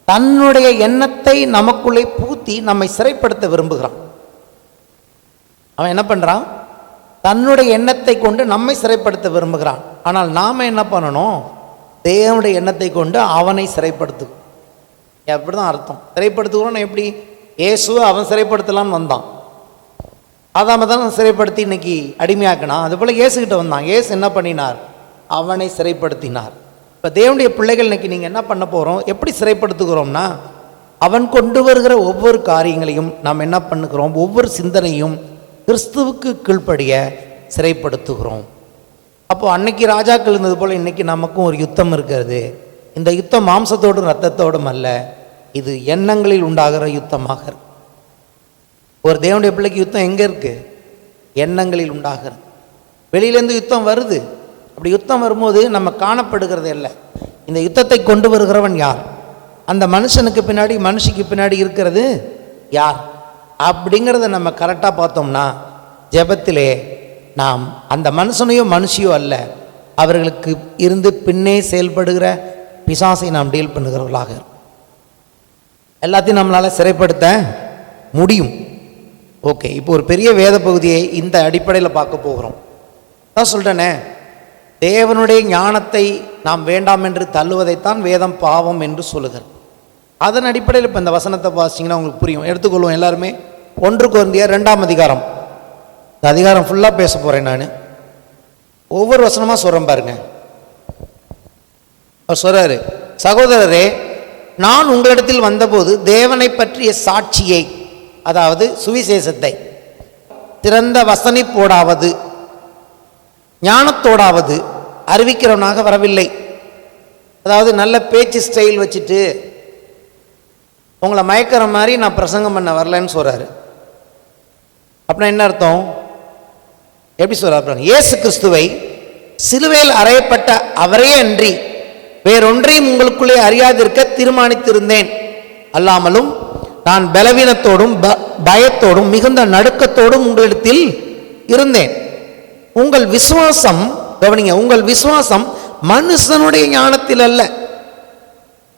தன்னுடைய எண்ணத்தை நமக்குள்ளே பூத்தி நம்மை சிறைப்படுத்த விரும்புகிறான். அவன் என்ன பண்றான், தன்னுடைய எண்ணத்தை கொண்டு நம்மை சிறைப்படுத்த விரும்புகிறான். ஆனால் நாம என்ன பண்ணணும், தேவனுடைய எண்ணத்தை கொண்டு அவனை சிறைப்படுத்துகிறோம். அப்படிதான் அர்த்தம். சிறைப்படுத்துகிறோம் எப்படி, இயேசுவை அவன் சிறைப்படுத்தலான்னு வந்தான், ஆதாம தான் சிறைப்படுத்தி இன்னைக்கு அடிமையாக்கினான். அதுபோல் இயேசுகிட்ட வந்தான், இயேசு என்ன பண்ணினார், அவனை சிறைப்படுத்தினார். இப்போ தேவனுடைய பிள்ளைகள் இன்னைக்கு நீங்கள் என்ன பண்ண போகிறோம், எப்படி சிறைப்படுத்துகிறோம்னா, அவன் கொண்டு வருகிற ஒவ்வொரு காரியங்களையும் நாம் என்ன பண்ணுகிறோம், ஒவ்வொரு சிந்தனையும் கிறிஸ்துவுக்கு கீழ்ப்படிய சிறைப்படுத்துகிறோம். அப்போ அன்னைக்கு ராஜாக்கள் இருந்தது போல் இன்னைக்கு நமக்கும் ஒரு யுத்தம் இருக்கிறது. இந்த யுத்தம் மாம்சத்தோடும் இரத்தத்தோடும் அல்ல, இது எண்ணங்களில் உண்டாகிற யுத்தமாக இருக்கு. ஒரு தேவனுடைய பிள்ளைக்கு யுத்தம் எங்கே இருக்கு? எண்ணங்களில் உண்டாகிறது. வெளியிலேருந்து யுத்தம் வருது. அப்படி யுத்தம் வரும்போது நம்ம காணப்படுகிறது இல்லை. இந்த யுத்தத்தை கொண்டு வருகிறவன் யார்? அந்த மனுஷனுக்கு பின்னாடி மனுஷிக்கு பின்னாடி இருக்கிறது யார் அப்படிங்கிறத நம்ம கரெக்டாக பார்த்தோம்னா ஜெபத்திலே நாம் அந்த மனுஷனையோ மனுஷியோ அல்ல, அவர்களுக்கு இருந்து பின்னே செயல்படுகிற பிசாசை நாம் டீல் பண்ணுகிறவர்களாக எல்லாத்தையும் நம்மளால் சிறைப்படுத்த முடியும். ஓகே, இப்போ ஒரு பெரிய வேத பகுதியை இந்த அடிப்படையில் பார்க்க போகிறோம். தான் சொல்கிறேனே, தேவனுடைய ஞானத்தை நாம் வேண்டாம் என்று தள்ளுவதைத்தான் வேதம் பாவம் என்று சொல்லுகிறது. அதன் அடிப்படையில் இப்போ இந்த வசனத்தை வாசிங்கன்னா உங்களுக்கு புரியும். எடுத்துக்கொள்வோம் எல்லாருமே. 1 கொரிந்தியர் 2ஆம் அதிகாரம். இந்த அதிகாரம் ஃபுல்லாக பேச போகிறேன் நான். ஒவ்வொரு வசனமாக சொல்கிறேன் பாருங்க. அவர் சொல்கிறாரு, சகோதரரே, நான் உங்களிடத்தில் வந்தபோது தேவனை பற்றிய சாட்சியை, அதாவது சுவிசேஷத்தை திறந்த வசனிப்போடாவது ஞானத்தோடாவது அறிவிக்கிறவனாக வரவில்லை. அதாவது நல்ல பேச்சு ஸ்டைல் வச்சுட்டு உங்களை மயக்கிற மாதிரி நான் பிரசங்கம் பண்ண வரலன்னு சொல்கிறாரு. அப்படின்னா என்ன அர்த்தம்? எப்படி சொல்கிறார்? இயேசு கிறிஸ்துவை சிலுவையில் அறையப்பட்ட அவரே அன்றி வேறொன்றையும் உங்களுக்குள்ளே அறியாதிருக்க தீர்மானித்திருந்தேன். அல்லாமலும் நான் பலவீனத்தோடும் பயத்தோடும் மிகுந்த நடுக்கத்தோடும் உங்களிடத்தில் இருந்தேன். உங்கள் விசுவாசம், கவனிங்க, உங்கள் விசுவாசம் மனுஷனுடைய ஞானத்தில் அல்ல,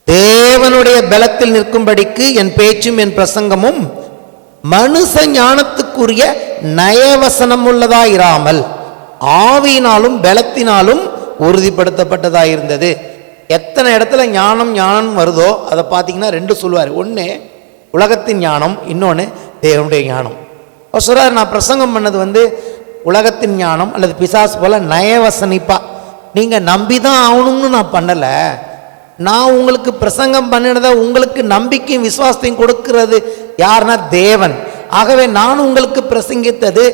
தேவனுடைய பலத்தில் நிற்கும்படிக்கு என் பேச்சும் என் பிரசங்கமும் மனுஷ ஞானத்துக்குரிய நயவசனம் உள்ளதாயிராமல் ஆவியினாலும் பலத்தினாலும் உறுதிப்படுத்தப்பட்டதாயிருந்தது. எத்தனை இடத்துல ஞானம் ஞானம் வருதோ அதை பார்த்தீங்கன்னா 2 சொல்லுவார். ஒன்று உலகத்தின் ஞானம், இன்னொன்று தேவனுடைய ஞானம். அவர் சொல்கிறார், நான் பிரசங்கம் பண்ணது உலகத்தின் ஞானம் அல்லது பிசாசு போல நயவசனிப்பா நீங்கள் நம்பி தான் ஆகணும்னு நான் பண்ணலை. நான் உங்களுக்கு பிரசங்கம் பண்ணினதை உங்களுக்கு நம்பிக்கையும் விசுவாசத்தையும் கொடுக்கிறது யாருன்னா தேவன். ஆகவே நான் உங்களுக்கு பிரசங்கித்தது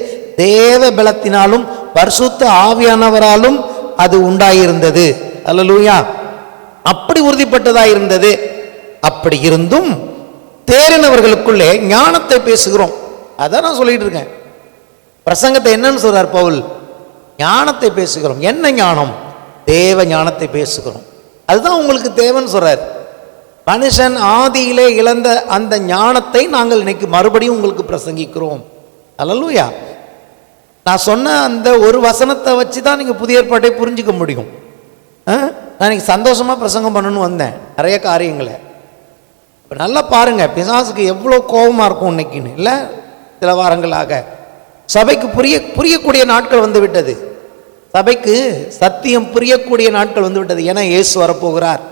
தேவ பலத்தினாலும் பரிசுத்த ஆவியானவராலும் அது உண்டாயிருந்தது. அல்லேலூயா. அப்படி உறுதிப்பட்டதாயிருந்தது. அப்படி இருந்தும் தேறினவர்களுக்குள்ளே ஞானத்தை பேசுகிறோம். அதான் நான் சொல்லிட்டு இருக்கேன். பிரசங்கத்தை என்னன்னு சொல்றார் பவுல்? ஞானத்தை பேசுகிறோம். என்ன ஞானம்? தேவ ஞானத்தை பேசுகிறோம். அதுதான் உங்களுக்கு தேவன் சொல்றார். மனுஷன் ஆதியிலே இழந்த அந்த ஞானத்தை நாங்கள் இன்னைக்கு மறுபடியும் உங்களுக்கு பிரசங்கிக்கிறோம். அல்லேலூயா. நான் சொன்ன அந்த ஒரு வசனத்தை வச்சு தான் நீங்கள் புதிய ஏற்பாட்டை புரிஞ்சிக்க முடியும். நான் இன்னைக்கு சந்தோஷமாக பிரசங்கம் பண்ணணும்னு வந்தேன் நிறைய காரியங்களை. இப்போ நல்லா பாருங்கள், பிசாசுக்கு எவ்வளோ கோபமாக இருக்கும் இன்னைக்குன்னு. இல்லை, சில வாரங்களாக சபைக்கு புரியக்கூடிய நாட்கள் வந்து விட்டது. சபைக்கு சத்தியம் புரியக்கூடிய நாட்கள் வந்து விட்டது. ஏன்னா இயேசு வரப்போகிறார்.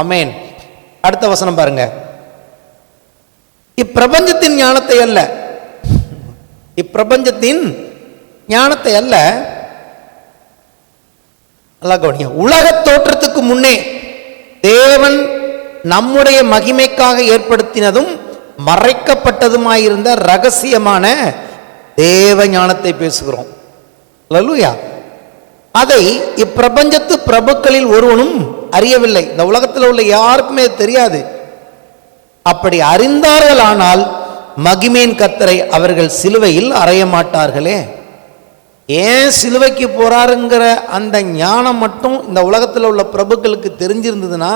ஆமென். அடுத்த வசனம் பாருங்க. இப்பிரபஞ்சத்தின் ஞானத்தை அல்ல, இப்பிரபஞ்சத்தின் ஞானத்தை அல்ல, நல்லா கவனிங்க, உலக தோற்றத்துக்கு முன்னே தேவன் நம்முடைய மகிமைக்காக ஏற்படுத்தினதும் மறைக்கப்பட்டதுமாயிருந்த ரகசியமான தேவ ஞானத்தை பேசுகிறோம். அல்லேலூயா. அதை இப்பிரபஞ்சத்து பிரபுக்களில் ஒருவனும் அறியவில்லை. இந்த உலகத்தில் உள்ள யாருக்குமே தெரியாது. அப்படி அறிந்தார்கள் ஆனால் மகிமையின் கர்த்தரை அவர்கள் சிலுவையில் அறைய மாட்டார்களே. ஏன் சிலுவைக்கு போறாருங்கிற அந்த ஞானம் மட்டும் இந்த உலகத்தில் உள்ள பிரபுக்களுக்கு தெரிஞ்சிருந்ததுன்னா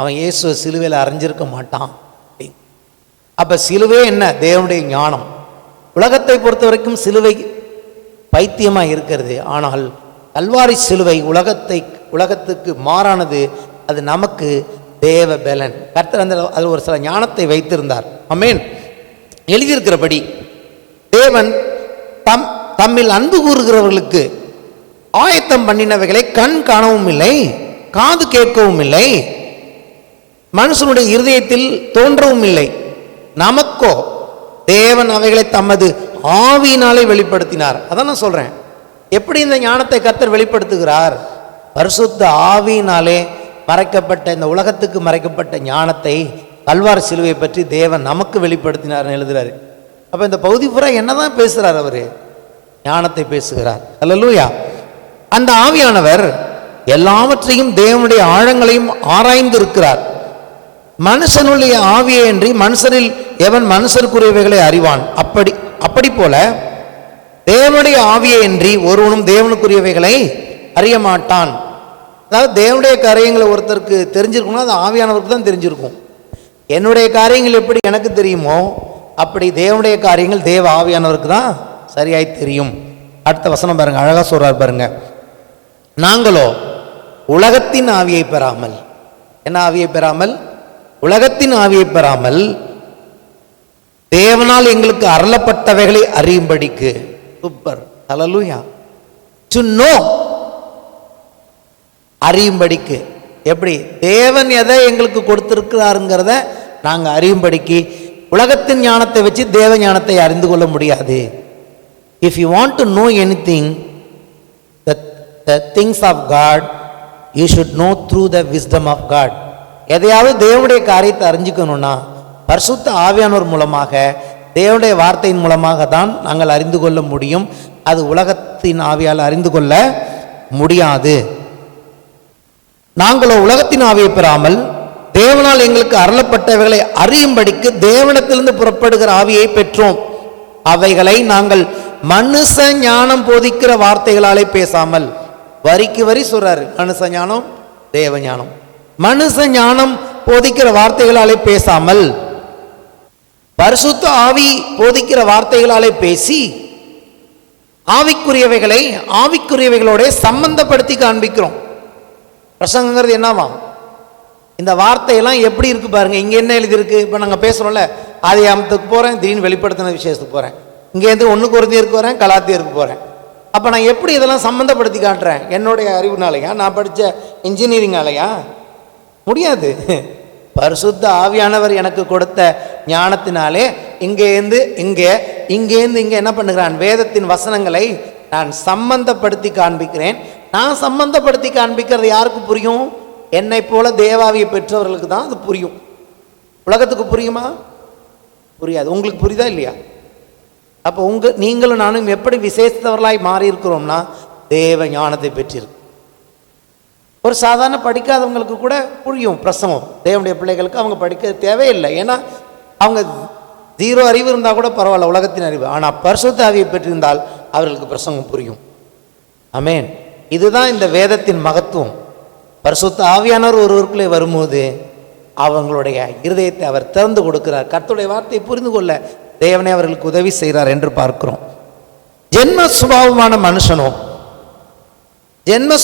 அவன் இயேசு சிலுவையில் அறைஞ்சிருக்க மாட்டான். அப்ப சிலுவை என்ன? தேவனுடைய ஞானம். உலகத்தை பொறுத்த வரைக்கும் சிலுவை பைத்தியமாக இருக்கிறது. ஆனால் கல்வாரி சிலுவை உலகத்துக்கு மாறானது. அது நமக்கு தேவ பலன். கர்த்தர் அதில் ஒரு சில ஞானத்தை வைத்திருந்தார். ஆமென். எழுதியிருக்கிறபடி தேவன் தம்மில் அன்பு கூறுகிறவர்களுக்கு ஆயத்தம் பண்ணினவைகளை கண் காணவும் இல்லை, காது கேட்கவும் இல்லை, மனுஷனுடைய இருதயத்தில் தோன்றவும் இல்லை. நமக்கோ தேவன் அவைகளை தமது ஆவியினாலே வெளிப்படுத்தினார். அதான் நான் சொல்றேன். எப்படி இந்த ஞானத்தை கர்த்தர் வெளிப்படுத்துகிறார்? பரிசுத்த ஆவியினாலே மறைக்கப்பட்ட, இந்த உலகத்துக்கு மறைக்கப்பட்ட ஞானத்தை கல்வாரி சிலுவை பற்றி தேவன் நமக்கு வெளிப்படுத்தினார்னு எழுதுறாரு. அப்போ இந்த பகுதி பூரா என்னதான் பேசுகிறார்? அவர் ஞானத்தை பேசுகிறார். அல்லேலூயா. அந்த ஆவியானவர் எல்லாவற்றையும் தேவனுடைய ஆழங்களையும் ஆராய்ந்து இருக்கிறார். மனுஷனுடைய ஆவியை அன்றி மனுஷனில் எவன் மனுஷருக்குரியவைகளை அறிவான்? அப்படி போல தேவனுடைய ஆவியை அன்றி ஒருவனும் தேவனுக்குரியவைகளை அறிய மாட்டான். அதாவது தேவனுடைய காரியங்களை ஒருத்தருக்கு தெரிஞ்சிருக்கணும், அது ஆவியானவருக்கு தான் தெரிஞ்சிருக்கும். என்னுடைய காரியங்கள் எப்படி எனக்கு தெரியுமோ அப்படி தேவனுடைய காரியங்கள் தேவ ஆவியானவருக்கு தான் சரியாய் தெரியும். அடுத்த வசனம் பாருங்க, அழகா சொல்றார் பாருங்க. நாங்களோ உலகத்தின் ஆவியை பெறாமல், என்ன ஆவியை பெறாமல்? உலகத்தின் ஆவியை பெறாமல் தேவனால் எங்களுக்கு அருளப்பட்டவைகளை அறியும்படிக்கு. Super, hallelujah. டு நோ, அறியும்படிக்கு. எப்படி? தேவன் எதை எங்களுக்கு கொடுத்திருக்கிறாருங்கிறத நாங்கள் அறியும்படிக்கு. உலகத்தின் ஞானத்தை வச்சு தேவ ஞானத்தை அறிந்து கொள்ள முடியாது. If you want to know anything, the things of God, you should know through the wisdom of God. எதையாவது தேவனுடைய காரியத்தை அறிஞ்சிக்கணும்னா பரிசுத்த ஆவியானவர் மூலமாக, தேவனுடைய வார்த்தையின் மூலமாக தான் நாங்கள் அறிந்து கொள்ள முடியும். அது உலகத்தின் ஆவியால் அறிந்து கொள்ள முடியாது. நாங்களோ உலகத்தின் ஆவியை பெறாமல் தேவனால் எங்களுக்கு அருளப்பட்டவைகளை அறியும்படிக்கு தேவனிடத்திலிருந்து புறப்படுகிற ஆவியை பெற்றோம். அவைகளை நாங்கள் மனுஷ ஞானம் போதிக்கிற வார்த்தைகளாலே பேசாமல், வரிக்கு வரி சொல்றாரு, மனுஷ ஞானம் தேவ ஞானம், மனுஷ ஞானம் போதிக்கிற வார்த்தைகளாலே பேசாமல் பரிசுத்த ஆவி போதிக்கிற வார்த்தைகளாலே பேசி ஆவிக்குரியவைகளை ஆவிக்குரியவைகளோட சம்பந்தப்படுத்தி காண்பிக்கிறோம். பிரசங்கங்கிறது என்னவா? இந்த வார்த்தையெல்லாம் எப்படி இருக்கு பாருங்க. இங்க என்ன எழுதியிருக்கு? இப்போ நாங்கள் பேசுறோம்ல, ஆதியாகமத்துக்கு போறேன், திடீர்னு வெளிப்படுத்தின விசேஷத்துக்கு போறேன், இங்கேருந்து 1 கொரிந்தியருக்கு போறேன், கலாத்தியருக்கு போறேன். அப்போ நான் எப்படி இதெல்லாம் சம்மந்தப்படுத்தி காட்டுறேன்? என்னுடைய அறிவுனாலையா? நான் படித்த இன்ஜினியரிங்காலையா? முடியாது. பரிசுத்த ஆவியானவர் எனக்கு கொடுத்த ஞானத்தினாலே இங்கேருந்து இங்கே என்ன பண்ணுகிறான்? வேதத்தின் வசனங்களை நான் சம்பந்தப்படுத்தி காண்பிக்கிறேன். நான் சம்பந்தப்படுத்தி காண்பிக்கிறது யாருக்கு புரியும்? என்னை போல தேவாவியை பெற்றவர்களுக்கு தான் அது புரியும். உலகத்துக்கு புரியுமா? புரியாது. உங்களுக்கு புரியுதா இல்லையா? அப்போ நீங்களும் நானும் எப்படி விசேஷத்தவர்களாய் மாறி இருக்கிறோம்னா தேவ ஞானத்தை பெற்றிருக்கு. ஒரு சாதாரண படிக்காதவங்களுக்கு கூட புரியும் பிரசங்கம். தேவனுடைய பிள்ளைகளுக்கு அவங்க படிக்க தேவையில்லை. ஏன்னா அவங்க 0 அறிவு இருந்தால் கூட பரவாயில்ல, உலகத்தின் அறிவு. ஆனால் பரிசுத்த ஆவியை பெற்றிருந்தால் அவர்களுக்கு பிரசங்கம் புரியும். ஆமென். இதுதான் இந்த வேதத்தின் மகத்துவம். பரிசுத்த ஆவியானவர் ஒருவருக்குள்ளே வரும்போது அவங்களுடைய இருதயத்தை அவர் திறந்து கொடுக்கிறார். கர்த்தருடைய வார்த்தையை புரிந்து கொள்ள தேவனே அவர்களுக்கு உதவி செய்கிறார் என்று பார்க்கிறோம். ஜென்ம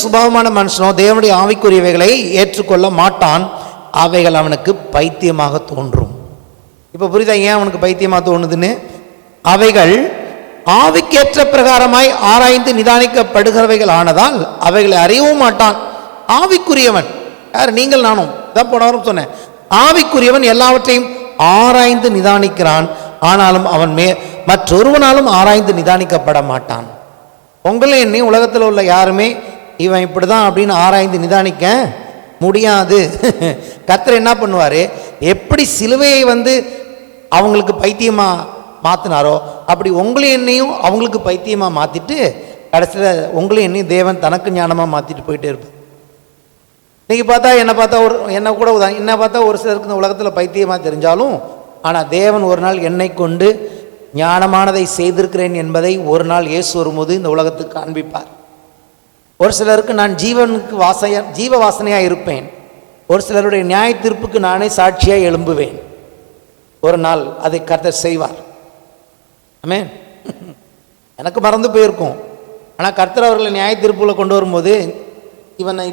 சுபாவமான மனுஷனோ தேவனுடைய ஆவிக்குரியவைகளை ஏற்றுக்கொள்ள மாட்டான். அவைகள் அவனுக்கு பைத்தியமாக தோன்றும். இப்போ புரியுதா ஏன் அவனுக்கு பைத்தியமாக தோணுதுன்னு? அவைகள் ஆவிக்கேற்ற பிரகாரமாய் ஆராய்ந்து நிதானிக்கப்படுகிறவைகள் ஆனதால் அவைகளை அறியவும் மாட்டான். ஆவிக்குரியவன் யார்? நீங்கள் நானும் தான் போன வாரம் சொன்னேன். ஆவிக்குரியவன் எல்லாவற்றையும் ஆராய்ந்து நிதானிக்கிறான். ஆனாலும் அவன் மற்றொருவனாலும் ஆராய்ந்து நிதானிக்கப்பட மாட்டான். உங்களை எண்ணி உலகத்தில் உள்ள யாருமே இவன் இப்படி தான் அப்படின்னு ஆராய்ந்து நிதானிக்க முடியாது. கர்த்தர் என்ன பண்ணுவார்? எப்படி சிலுவையை அவங்களுக்கு பைத்தியமாக மாற்றினாரோ அப்படி உங்களை என்னையும் அவங்களுக்கு பைத்தியமாக மாற்றிட்டு கடைசியில் உங்களை என்னையும் தேவன் தனக்கு ஞானமாக மாற்றிட்டு போயிட்டே இருப்பார். இன்றைக்கி பார்த்தா என்னை பார்த்தா ஒரு சிலருக்கு இந்த உலகத்தில் பைத்தியமாக தெரிஞ்சாலும், ஆனால் தேவன் ஒரு நாள் என்னை கொண்டு ஞானமானதை செய்திருக்கிறேன் என்பதை ஒரு நாள் இயேசு வரும்போது இந்த உலகத்துக்கு காண்பிப்பார். ஒரு சிலருக்கு நான் ஜீவ வாசனையாக இருப்பேன். ஒரு சிலருடைய நியாய தீர்ப்புக்கு நானே சாட்சியாக எழும்புவேன். ஒரு நாள் அதை கர்த்தர் செய்வார். ஆமென். எனக்கு மறந்து போயிருக்கும். ஆனால் கர்த்தர் அவர்களை நியாய தீர்ப்புல கொண்டு வரும்போது, இவனை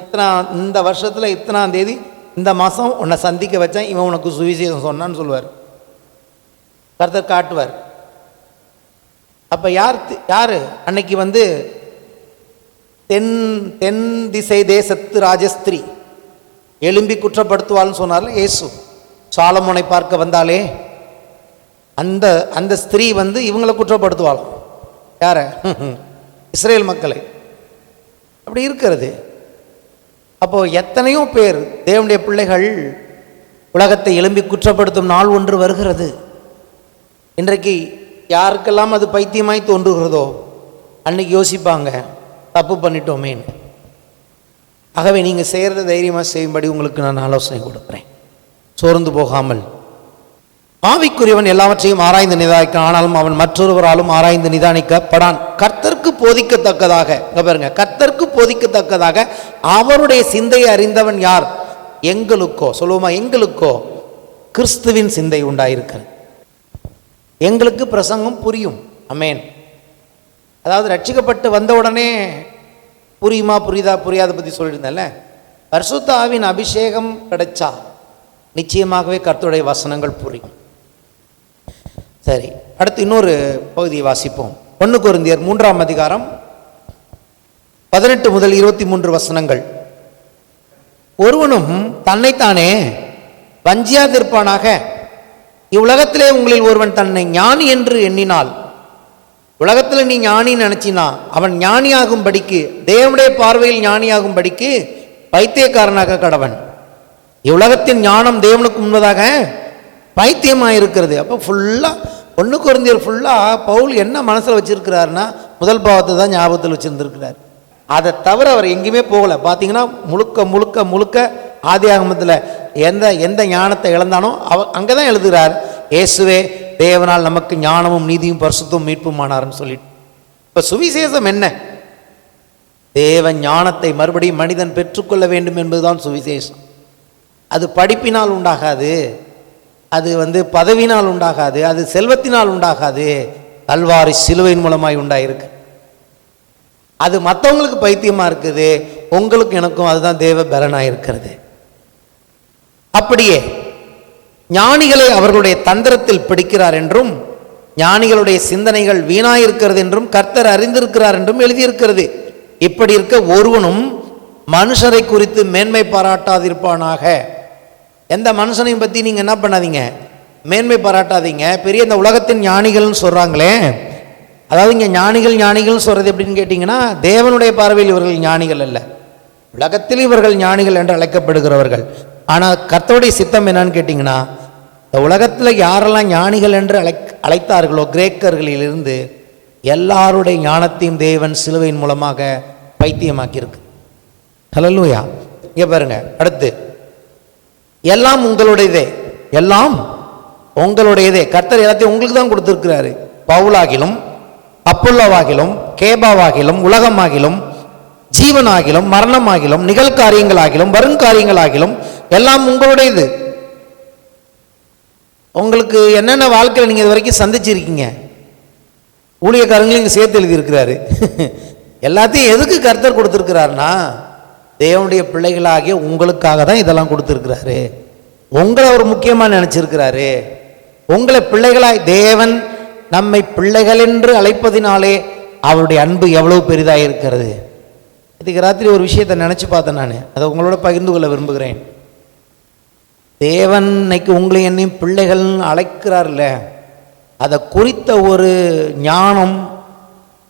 இந்த வருஷத்தில் இத்தனாம் தேதி இந்த மாதம் உன்னை சந்திக்க வச்சேன், இவன் உனக்கு சுவிசேஷம் சொன்னான்னு சொல்லுவார். கர்த்தர் காட்டுவார். அப்போ யார் அன்னைக்கு தென் திசை தேசத்து ராஜஸ்திரி எழும்பி குற்றப்படுத்துவாள்னு சொன்னார்ல இயேசு. சாலமோனை பார்க்க வந்தாலே அந்த ஸ்திரீ இவங்களை குற்றப்படுத்துவாள். யார? இஸ்ரேல் மக்களை. அப்படி இருக்கிறது. அப்போ எத்தனையோ பேர் தேவனுடைய பிள்ளைகள் உலகத்தை எழும்பி குற்றப்படுத்தும் நாள் ஒன்று வருகிறது. இன்றைக்கு யாருக்கெல்லாம் அது பைத்தியமாய் தோன்றுகிறதோ அன்னைக்கு யோசிப்பாங்க, தப்பு பண்ணிட்டோமேன்னு. ஆகவே நீங்கள் செய்கிறத தைரியமாக செய்யும்படி உங்களுக்கு நான் ஆலோசனை கொடுக்குறேன். சோர்ந்து போகாமல். ஆவிக்குரியவன் எல்லாவற்றையும் ஆராய்ந்து நிதானிக்க, ஆனாலும் அவன் மற்றொருவராலும் ஆராய்ந்து நிதானிக்கப்படான். கர்த்தருக்கு போதிக்கத்தக்கதாக, பாருங்க, கர்த்தருக்கு போதிக்கத்தக்கதாக அவருடைய சிந்தையை அறிந்தவன் யார்? எங்களுக்கோ, சொல்லுவோமா, எங்களுக்கோ கிறிஸ்துவின் சிந்தை உண்டாயிருக்கிறது. எங்களுக்கு பிரசங்கம் புரியும். அமேன். அதாவது ரட்சிக்கப்பட்டு வந்த உடனே புரியுமா புரியாத பற்றி சொல்லியிருந்தேன்ல. பரிசுத்த ஆவியின் அபிஷேகம் கிடைச்சா நிச்சயமாகவே கர்த்தருடைய வசனங்கள் புரியும். சரி, அடுத்து இன்னொரு பகுதியை வாசிப்போம். 1 கொரிந்தியர் 3ஆம் அதிகாரம் 18 முதல் 23 வசனங்கள். ஒருவனும் தன்னைத்தானே வஞ்சியாதிருப்பானாக. இவ்வுலகத்திலே உங்களில் ஒருவன் தன்னை ஞானி என்று எண்ணினால், உலகத்தில் நீ ஞானின்னு நினைச்சினா அவன் ஞானியாகும்படிக்கு, தேவனுடைய பார்வையில் ஞானியாகும்படிக்கு பைத்தியக்காரனாக கடவன். இவ்வுலகத்தின் ஞானம் தேவனுக்கு முன்பதாக பைத்தியமாக இருக்கிறது. அப்போ ஃபுல்லாக 1 கொரிந்தியர் ஃபுல்லாக பவுல் என்ன மனசில் வச்சுருக்கிறாருன்னா முதல் பாவத்தை தான் ஞாபகத்தில் வச்சுருந்துருக்கிறார். அதை தவிர அவர் எங்கேயுமே போகலை. பார்த்தீங்கன்னா முழுக்க முழுக்க முழுக்க ஆதியாகமத்தில் எந்த ஞானத்தை இழந்தானோ அங்கே தான் எழுதுகிறார், இயேசுவே தேவனால் நமக்கு ஞானமும் நீதியும் பரிசுத்தமும் மீட்புமானார்னு சொல்லிட்டு. இப்போ சுவிசேஷம் என்ன? தேவ ஞானத்தை மறுபடியும் மனிதன் பெற்றுக்கொள்ள வேண்டும் என்பதுதான் சுவிசேஷம். அது படிப்பினால் உண்டாகாது, அது பதவியினால் உண்டாகாது, அது செல்வத்தினால் உண்டாகாது. கல்வாரி சிலுவையின் மூலமாய் உண்டாயிருக்கு. அது மற்றவங்களுக்கு பைத்தியமாக இருக்குது, உங்களுக்கு எனக்கும் அதுதான் தேவ பலனாக இருக்கிறது. அப்படியே ஞானிகளை அவர்களுடைய தந்திரத்தில் பிடிக்கிறார் என்றும் ஞானிகளுடைய சிந்தனைகள் வீணாயிருக்கிறது என்றும் கர்த்தர் அறிந்திருக்கிறார் என்றும் எழுதியிருக்கிறது. இப்படி இருக்க ஒருவனும் மனுஷரை குறித்து மேன்மை பாராட்டாதிருப்பானாக. எந்த மனுஷனையும் பற்றி நீங்கள் என்ன பண்ணாதீங்க, மேன்மை பாராட்டாதீங்க. பெரிய இந்த உலகத்தின் ஞானிகள்னு சொல்கிறாங்களே, அதாவது இங்கே ஞானிகள் சொல்கிறது எப்படின்னு கேட்டிங்கன்னா, தேவனுடைய பார்வையில் இவர்கள் ஞானிகள் அல்ல, உலகத்தில் இவர்கள் ஞானிகள் என்று அழைக்கப்படுகிறவர்கள். ஆனால் கர்த்தருடைய சித்தம் என்னன்னு கேட்டிங்கன்னா, இந்த உலகத்தில் யாரெல்லாம் ஞானிகள் என்று அழைத்தார்களோ கிரேக்கர்களிலிருந்து எல்லாருடைய ஞானத்தையும் தேவன் சிலுவையின் மூலமாக பைத்தியமாக்கியிருக்கு. ஹல்லேலூயா. இங்கே பாருங்க, அடுத்து எல்லாம் உங்களுடையதே, எல்லாம் உங்களுடையதே. கர்த்தர் எல்லாத்தையும் உங்களுக்கு தான் கொடுத்துருக்கிறாரு. பவுலாகிலும் அப்பொல்லோவாகிலும் கேபாவாகிலும் உலகமாகிலும் ஜீவனாகிலும் மரணமாகிலும் நிகழ்காரியங்களாகிலும் வருங்காரியங்களாகிலும் எல்லாம் உங்களுடையது. உங்களுக்கு என்னென்ன வாழ்க்கையில் நீங்கள் இது வரைக்கும் சந்திச்சிருக்கீங்க, ஊழியக்காரங்களையும் இங்கே சேர்த்து எழுதியிருக்கிறாரு. எல்லாத்தையும் எதுக்கு கர்த்தர் கொடுத்துருக்கிறாருன்னா, தேவனுடைய பிள்ளைகளாகிய உங்களுக்காக தான் இதெல்லாம் கொடுத்துருக்கிறாரு. உங்களை அவர் முக்கியமாக நினச்சிருக்கிறாரு. உங்களை பிள்ளைகளாய் தேவன் நம்மை பிள்ளைகள் என்று அழைப்பதினாலே அவருடைய அன்பு எவ்வளவு பெரிதாக இருக்கிறது. இதுக்கு ராத்திரி ஒரு விஷயத்தை நினச்சி பார்த்தேன் நான், அதை உங்களோட பகிர்ந்து கொள்ள விரும்புகிறேன். தேவன் இன்னைக்கு உங்களை என்னையும் பிள்ளைகள்னு அழைக்கிறார்ல, அதை குறித்த ஒரு ஞானம்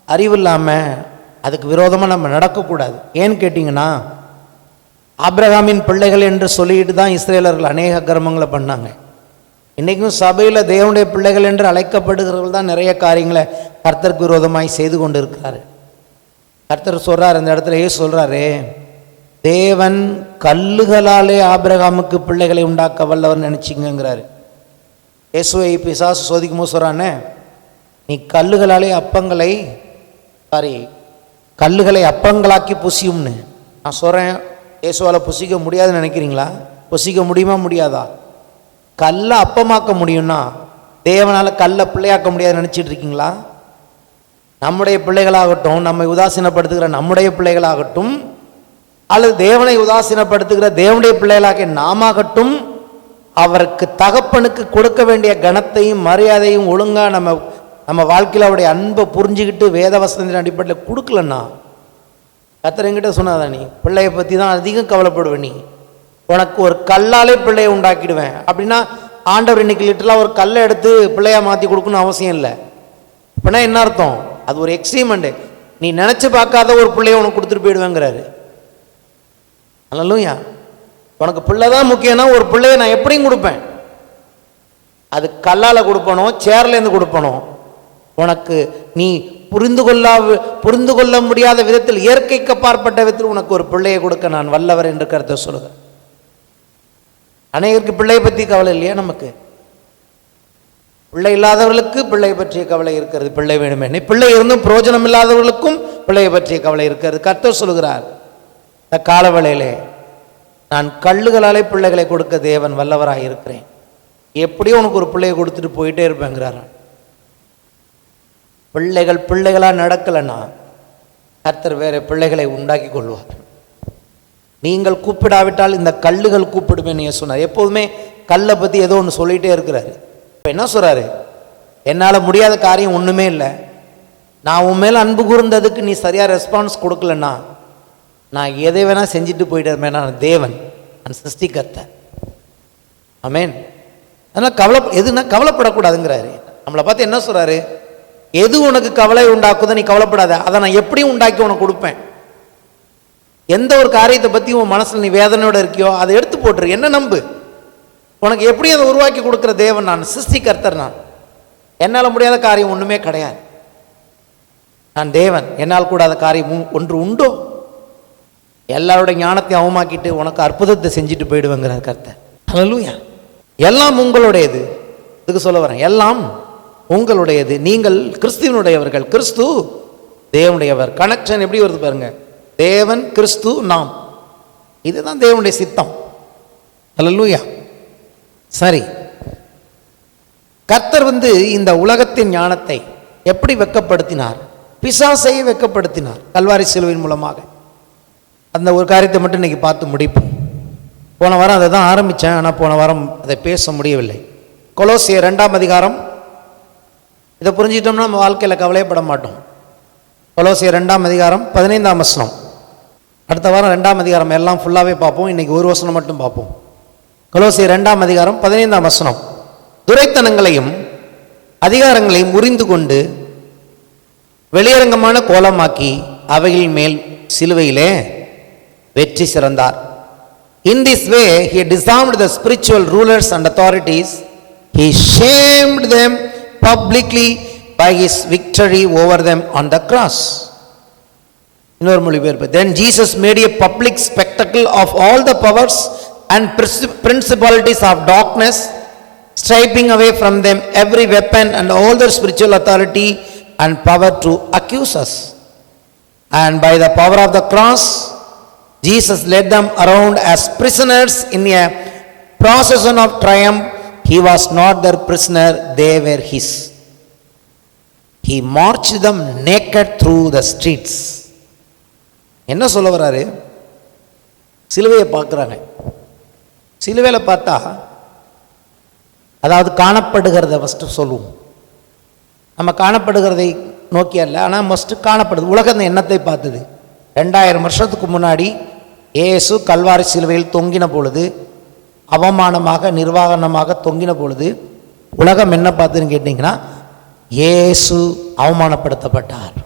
அறிவு இல்லாமல் அதுக்கு விரோதமாக நம்ம நடக்கக்கூடாது. ஏன்னு கேட்டிங்கன்னா, ஆபிரகாமின் பிள்ளைகள் என்று சொல்லிட்டு தான் இஸ்ரேலர்கள் அநேக கர்மங்களை பண்ணாங்க. இன்றைக்கும் சபையில் தேவனுடைய பிள்ளைகள் என்று அழைக்கப்படுகிறவர்கள் தான் நிறைய காரியங்களை கர்த்தருக்கு விரோதமாய் செய்து கொண்டு இருக்கிறாரு. கர்த்தர் சொல்கிறார், இந்த இடத்துல சொல்கிறாரு, தேவன் கல்லுகளாலே ஆபிரகாமுக்கு பிள்ளைகளை உண்டாக்க வல்லவர் நினச்சிங்கிறாரு. இயேசுவை பிசாசு சோதிக்கும் போது சொல்கிறானே, நீ கல்லுகளாலே கல்லுகளை அப்பங்களாக்கி புசியும்னு. நான் சொல்கிறேன், இயேசுவால் புசிக்க முடியாதுன்னு நினைக்கிறீங்களா? புசிக்க முடியுமா முடியாதா? கல்லை அப்பமாக்க முடியும்னா தேவனால் கல்லை பிள்ளையாக்க முடியாதுன்னு நினச்சிட்டு இருக்கீங்களா? நம்முடைய பிள்ளைகளாகட்டும், நம்மை உதாசீனப்படுத்துகிற நம்முடைய பிள்ளைகளாகட்டும், அல்லது தேவனை உதாசீனப்படுத்துகிற தேவனுடைய பிள்ளைகளாக நாமாகட்டும், அவருக்கு தகப்பனுக்கு கொடுக்க வேண்டிய கனத்தையும் மரியாதையும் ஒழுங்காக நம்ம வாழ்க்கையில் அவருடைய அன்பை புரிஞ்சுக்கிட்டு வேத வசனத்தின் அடிப்படையில் கொடுக்கலன்னா, கர்த்தர் என்கிட்ட சொன்னாதா, நீ பிள்ளையை பற்றி தான் அதிகம் கவலைப்படுவேன், நீ உனக்கு ஒரு கல்லாலே பிள்ளையை உண்டாக்கிடுவேன் அப்படின்னா, ஆண்டவர் இன்னைக்கு லிட்டரலாக ஒரு கல்லை எடுத்து பிள்ளையாக மாற்றி கொடுக்கணும்னு அவசியம் இல்லை. அப்படின்னா என்ன அர்த்தம்? அது ஒரு எக்ஸ்ட்ரீமெண்ட்டு. நீ நினச்சி பார்க்காத ஒரு பிள்ளையை உனக்கு கொடுத்துட்டு போயிடுவேங்கிறாரு. அல்லேலூயா. உனக்கு பிள்ளை தான் முக்கியம்னா ஒரு பிள்ளையை நான் எப்படியும் கொடுப்பேன். அது கல்லால் கொடுப்பனோ சேர்லேருந்து கொடுப்பனோ உனக்கு நீ புரிந்து கொள்ள முடியாத விதத்தில், இயற்கைக்கு அப்பாற்பட்ட விதத்தில் உனக்கு ஒரு பிள்ளையை கொடுக்க நான் வல்லவர் என்று கருத்தை சொல்லுவேன். அநேகருக்கு பிள்ளையை பற்றி கவலை இல்லையா? நமக்கு பிள்ளை இல்லாதவர்களுக்கு பிள்ளை பற்றிய கவலை இருக்கிறது. பிள்ளை வேணுமே. பிள்ளை இருந்தும் பிரயோஜனம் இல்லாதவர்களுக்கும் பிள்ளையை பற்றிய கவலை இருக்கிறது. கர்த்தர் சொல்லுகிறார், இந்த காலவேளையிலே நான் கல்லுகளாலே பிள்ளைகளை கொடுக்க தேவன் வல்லவராக இருக்கிறேன். எப்படியோ உனக்கு ஒரு பிள்ளையை கொடுத்துட்டு போயிட்டே இருப்பேங்கிறார். பிள்ளைகளாக நடக்கலைன்னா கர்த்தர் வேற பிள்ளைகளை உண்டாக்கி கொள்வார். நீங்கள் கூப்பிடாவிட்டால் இந்த கல்லுகள் கூப்பிடுவேன்னு சொன்னார். எப்போதுமே கல்லை பற்றி ஏதோ ஒன்று சொல்லிகிட்டே இருக்கிறாரு. இப்போ என்ன சொல்கிறாரு? என்னால் முடியாத காரியம் ஒன்றுமே இல்லை. நான் உன் மேலே அன்பு கூர்ந்ததுக்கு நீ சரியாக ரெஸ்பான்ஸ் கொடுக்கலன்னா நான் எதை வேணால் செஞ்சுட்டு போயிட்டு இருப்பேன். நான் தேவன், நான் சிருஷ்டிகர்த்தர். ஆமென். அதனால் எதுனா கவலைப்படக்கூடாதுங்கிறாரு. நம்மளை பார்த்து என்ன சொல்கிறாரு? எது உனக்கு கவலை உண்டாக்குதோ நீ கவலைப்படாத, அதை நான் எப்படியும் உண்டாக்கி உனக்கு கொடுப்பேன். எந்த ஒரு காரியத்தை பற்றி உன் மனசில் நீ வேதனையோடு இருக்கியோ அதை எடுத்து போட்டுரு. என்ன நம்பு, உனக்கு எப்படி அதை உருவாக்கி கொடுக்குற தேவன் நான், சிருஷ்டிகர்த்தர் நான். என்னால் முடியாத காரியம் ஒன்றுமே கிடையாது. நான் தேவன், என்னால் கூடாத காரியம் ஒன்று உண்டோ? எல்லாரோட ஞானத்தையும் அவமாக்கிட்டு உனக்கு அற்புதத்தை செஞ்சுட்டு போயிடுவேங்கிறார் கர்த்தர். ஹல்லேலூயா. எல்லாம் உங்களுடையது. இதுக்கு சொல்ல வரேன், எல்லாம் உங்களுடையது. நீங்கள் கிறிஸ்துவனுடையவர்கள், கிறிஸ்து தேவனுடையவர். கனெக்ஷன் எப்படி வருது பாருங்க. தேவன், கிறிஸ்து, நாம். இதுதான் தேவனுடைய சித்தம். ஹல்லேலூயா. சரி, கர்த்தர் இந்த உலகத்தின் ஞானத்தை எப்படி வெட்கப்படுத்தினார்? பிசாசை வெட்கப்படுத்தினார் கல்வாரி சிலுவையின் மூலமாக. அந்த ஒரு காரியத்தை மட்டும் இன்னைக்கு பார்த்து முடிப்போம். போன வாரம் அதை தான் ஆரம்பித்தேன், ஆனால் போன வாரம் அதை பேச முடியவில்லை. கொலோசியர் 2ஆம் அதிகாரம். இதை புரிஞ்சிட்டோம்னா நம்ம வாழ்க்கையில் கவலையப்பட மாட்டோம். கொலோசியர் 2ஆம் அதிகாரம் 15ஆம் வசனம். அடுத்த வாரம் 2ஆம் அதிகாரம் எல்லாம் ஃபுல்லாகவே பார்ப்போம். இன்றைக்கி ஒரு வசனம் மட்டும் பார்ப்போம். கொலோசியர் 2ஆம் அதிகாரம் 15ஆம் வசனம். துரைத்தனங்களையும் அதிகாரங்களையும் முறிந்து கொண்டு வெளியரங்கமான கோலமாக்கி அவைகளின் மேல் சிலுவையிலே வெற்றி சிறந்தார். In this way he disarmed the spiritual rulers and authorities. He shamed them publicly by his victory over them on the cross. இன்னொரு மொழிபெயர்ப்பு. Then Jesus made a public spectacle of all the powers and principalities of darkness, stripping away from them every weapon and all their spiritual authority and power to accuse us. And by the power of the cross Jesus led them around as prisoners in a procession of triumph. He was not their prisoner, they were his. He marched them naked through the streets. என்ன சொல்ல வராரு? சிலுவையை பார்க்குறாங்க. சிலுவையில் பார்த்தா, அதாவது காணப்படுகிறத first சொல்லுவோம். நம்ம காணப்படுகிறதை நோக்கி அல்ல, ஆனால் மஸ்ட்டு காணப்படுது. உலகம் எண்ணத்தை பார்த்தது. 2000 வருஷத்துக்கு முன்னாடி இயேசு கல்வாரி சிலுவையில் தொங்கின பொழுது, அவமானமாக நிர்வாகமாக தொங்கின பொழுது உலகம் என்ன பார்த்துன்னு கேட்டிங்கன்னா, இயேசு அவமானப்படுத்தப்பட்டார்.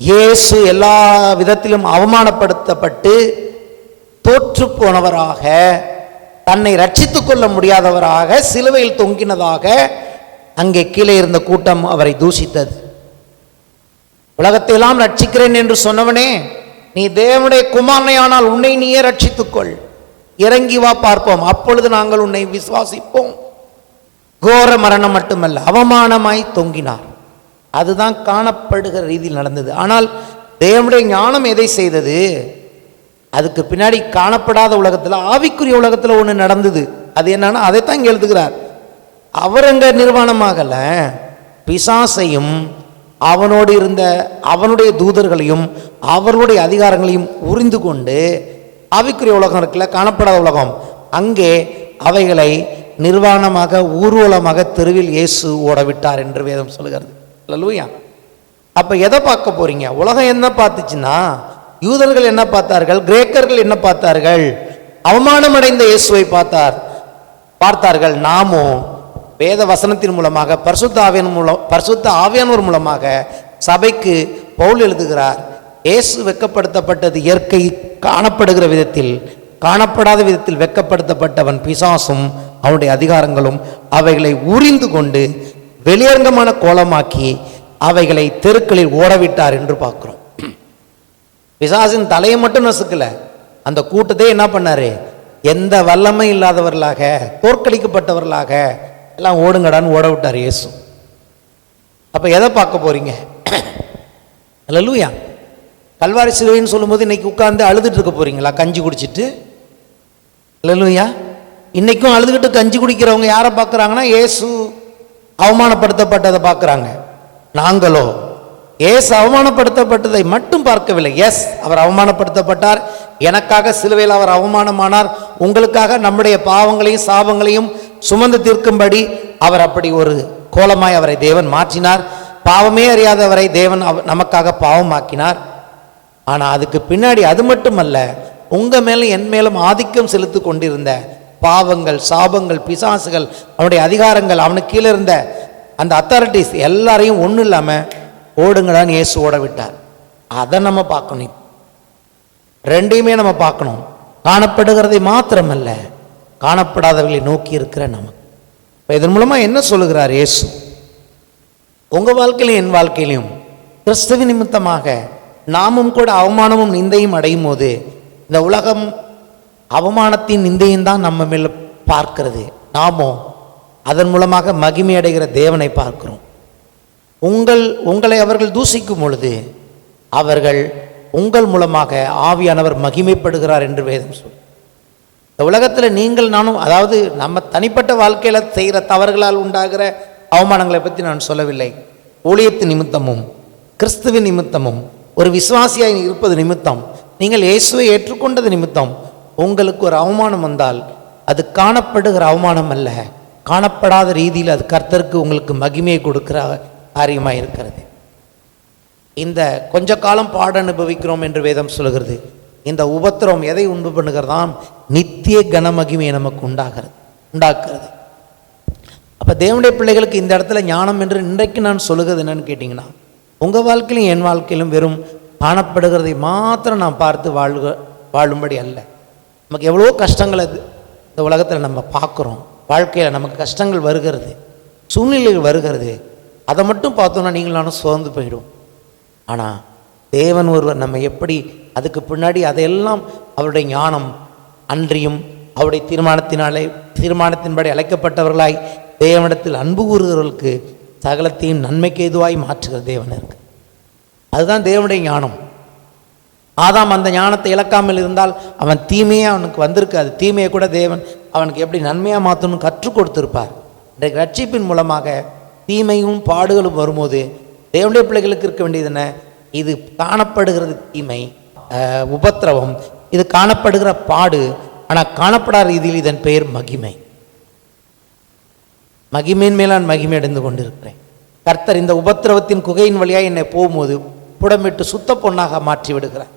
இயேசு எல்லா விதத்திலும் அவமானப்படுத்தப்பட்டு தோற்று போனவராக, தன்னை ரட்சித்துக் கொள்ள முடியாதவராக சிலுவையில் தொங்கினதாக அங்கே கீழே இருந்த கூட்டம் அவரை தூஷித்தது. உலகத்தை எல்லாம் ரட்சிக்கிறேன் என்று சொன்னவனே, நீ தேவனுடைய குமாரனையானால் உன்னை நீயே ரட்சித்துக்கொள், இறங்கி வா பார்ப்போம், அப்பொழுது நாங்கள் உன்னை விசுவாசிப்போம். கோர மரணம் மட்டுமல்ல, அவமானமாய் தொங்கினார். அதுதான் காணப்படுகிற ரீதியில் நடந்தது. ஆனால் தேவனுடைய ஞானம் எதை செய்தது? அதுக்கு பின்னாடி காணப்படாத உலகத்தில், ஆவிக்குரிய உலகத்தில் ஒன்று நடந்தது. அது என்னன்னா, அதைத்தான் இங்கே எழுதுகிறார். அவர் அங்கே நிர்வாணமாகல, பிசாசையும் அவனோடு இருந்த அவனுடைய தூதர்களையும் அவர்களுடைய அதிகாரங்களையும் உறிந்து கொண்டு, ஆவிக்குரிய உலகம் இருக்குல்ல, காணப்படாத உலகம், அங்கே அவைகளை நிர்வாணமாக ஊர்வலமாக தெருவில் இயேசு ஓடவிட்டார் என்று வேதம் சொல்லுகிறது. அல்லேலூயா. அப்போ எதை பார்க்க போறீங்க? உலகம் என்ன பார்த்துச்சுன்னா, யூதர்கள் என்ன பார்த்தார்கள், கிரேக்கர்கள் என்ன பார்த்தார்கள்? அவமானமடைந்த இயேசுவை பார்த்தார்கள். நாமோ வேத வசனத்தின் மூலமாக பரிசுத்த ஆவியானவர் மூலமாக சபைக்கு பவுல் எழுதுகிறார். இயேசு வெட்கப்படுத்தப்பட்டது இயற்கை காணப்படுகிற விதத்தில், காணப்படாத விதத்தில் வெட்கப்படுத்தப்பட்டவன் பிசாசும் அவனுடைய அதிகாரங்களும் அவைகளை உரிந்து கொண்டு வெளியரங்கமான கோலமாக்கி அவைகளை தெருக்களில் ஓடவிட்டார் என்று பார்க்கிறோம். பிசாசின் தலையை மட்டும் நசுக்கல, அந்த கூட்டத்தை என்ன பண்ணாரு? எந்த வல்லமை இல்லாதவர்களாக, தோற்கடிக்கப்பட்டவர்களாக எல்லாம் ஓடுங்கடான்னு ஓட விட்டார் இயேசு. அப்ப எதை பார்க்க போறீங்க? அல்லேலூயா. கல்வாரி சிலுவைன்னு சொல்லும்போது இன்னைக்கு உட்கார்ந்து அழுதுட்டு இருக்க போறீங்களா கஞ்சி குடிச்சிட்டு? அல்லேலூயா. இன்னைக்கும் அழுதுகிட்டு கஞ்சி குடிக்கிறவங்க யாரை பார்க்குறாங்கன்னா, இயேசு அவமானப்படுத்தப்பட்டதை பார்க்குறாங்க. நாங்களோ இயேசு அவமானப்படுத்தப்பட்டதை மட்டும் பார்க்கவில்லை. எஸ், அவர் அவமானப்படுத்தப்பட்டார், எனக்காக சிலுவையில் அவர் அவமானமானார், உங்களுக்காக நம்முடைய பாவங்களையும் சாபங்களையும் சுமந்து தீர்க்கும்படி அவர் அப்படி ஒரு கோலமாய் அவரை தேவன் மாற்றினார். பாவமே அறியாதவரை தேவன் நமக்காக பாவமாக்கினார். ஆனால் அதுக்கு பின்னாடி அது மட்டுமல்ல, உங்க மேலும் என் மேலும் ஆதிக்கம் செலுத்தி கொண்டிருந்த பாவங்கள், சாபங்கள், பிசாசுகள், அவனுடைய அதிகாரங்கள், அவனுக்கு கீழே இருந்த அந்த அத்தாரிட்டிஸ் எல்லாரையும் ஒன்றும் இல்லாமல் ஓடுங்கடான்னு இயேசு ஓட விட்டார். அதை நம்ம பார்க்கணும். ரெண்டையுமே நம்ம பார்க்கணும். காணப்படுகிறதை மாத்திரமல்ல, காணப்படாதவர்களை நோக்கி இருக்கிற நமக்கு. இதன் மூலமா என்ன சொல்லுகிறார் இயேசு? உங்க வாழ்க்கையிலும் என் வாழ்க்கையிலும் கிறிஸ்துவின் நிமித்தமாக நாமும் கூட அவமானமும் நிந்தையும் அடையும் போது, இந்த உலகம் அவமானத்தின் நிந்தையும் தான் நம்ம மேல பார்க்கிறது, நாமோ அதன் மூலமாக மகிமை அடைகிற தேவனை பார்க்கிறோம். உங்களை அவர்கள் தூசிக்கும் பொழுது அவர்கள் உங்கள் மூலமாக ஆவியானவர் மகிமைப்படுகிறார் என்று வேதம் சொல்லு. இந்த உலகத்தில் நீங்கள் நானும், அதாவது நம்ம தனிப்பட்ட வாழ்க்கையில் செய்கிற தவறுகளால் உண்டாகிற அவமானங்களை பற்றி நான் சொல்லவில்லை. ஊழியத்தின் நிமித்தமும் கிறிஸ்துவின் நிமித்தமும் ஒரு விசுவாசியாய் இருப்பது நிமித்தம், நீங்கள் இயேசுவை ஏற்றுக்கொண்டது நிமித்தம் உங்களுக்கு ஒரு அவமானம் வந்தால் அது காணப்படுகிற அவமானம் அல்ல, காணப்படாத ரீதியில் அது கர்த்தருக்கு உங்களுக்கு மகிமையை கொடுக்கிற காரியமாக இருக்கிறது. இந்த கொஞ்ச காலம் பாட அனுபவிக்கிறோம் என்று வேதம் சொல்கிறது. இந்த உபத்திரம் எதை உண்டு பண்ணுகிறதாம்? நித்திய கனமகிமையை நமக்கு உண்டாக்குறது. அப்போ தேவனுடைய பிள்ளைகளுக்கு இந்த இடத்துல ஞானம் என்று இன்றைக்கு நான் சொல்லுகிறது என்னன்னு கேட்டிங்கன்னா, உங்கள் வாழ்க்கையிலும் என் வாழ்க்கையிலும் வெறும் காணப்படுகிறதை மாத்திரம் நான் பார்த்து வாழும்படி அல்ல. நமக்கு எவ்வளோ கஷ்டங்கள் அது இந்த உலகத்தில் நம்ம பார்க்குறோம். வாழ்க்கையில் நமக்கு கஷ்டங்கள் வருகிறது, சூழ்நிலைகள் வருகிறது, அதை மட்டும் பார்த்தோன்னா நீங்கள் நானும் சோர்ந்து போயிடும். ஆனால் தேவன் ஒருவர் நம்ம எப்படி அதுக்கு பின்னாடி அதையெல்லாம் அவருடைய ஞானம் அன்றியும் அவருடைய தீர்மானத்தின்படி அழைக்கப்பட்டவர்களாய் தேவனிடத்தில் அன்பு கூறுகிறவர்களுக்கு சகலத்தையும் நன்மைக்கு ஏதுவாய் மாற்றுகிற தேவன் இருக்கு. அதுதான் தேவனுடைய ஞானம். ஆதாம் அந்த ஞானத்தை இழக்காமல் இருந்தால் அவன் தீமையே அவனுக்கு வந்திருக்காது. தீமையை கூட தேவன் அவனுக்கு எப்படி நன்மையாக மாற்றணும்னு கற்றுக் கொடுத்திருப்பார். இன்றைக்கு ரட்சிப்பின் மூலமாக தீமையும் பாடுகளும் வரும்போது தேவனுடைய பிள்ளைகளுக்கு இருக்க வேண்டியது என்ன? இது காணப்படுகிறது தீமை, உபத்திரவம், இது காணப்படுகிற பாடு. ஆனால் காணப்படாத ரீதியில் இதன் பெயர் மகிமை. மகிமையின் மேல் நான் மகிமை அடைந்து கொண்டிருக்கிறேன். கர்த்தர் இந்த உபத்திரவத்தின் குகையின் வழியாக என்னை போகும்போது புடமிட்டு சுத்த பொன்னாக மாற்றி விடுகிறார்.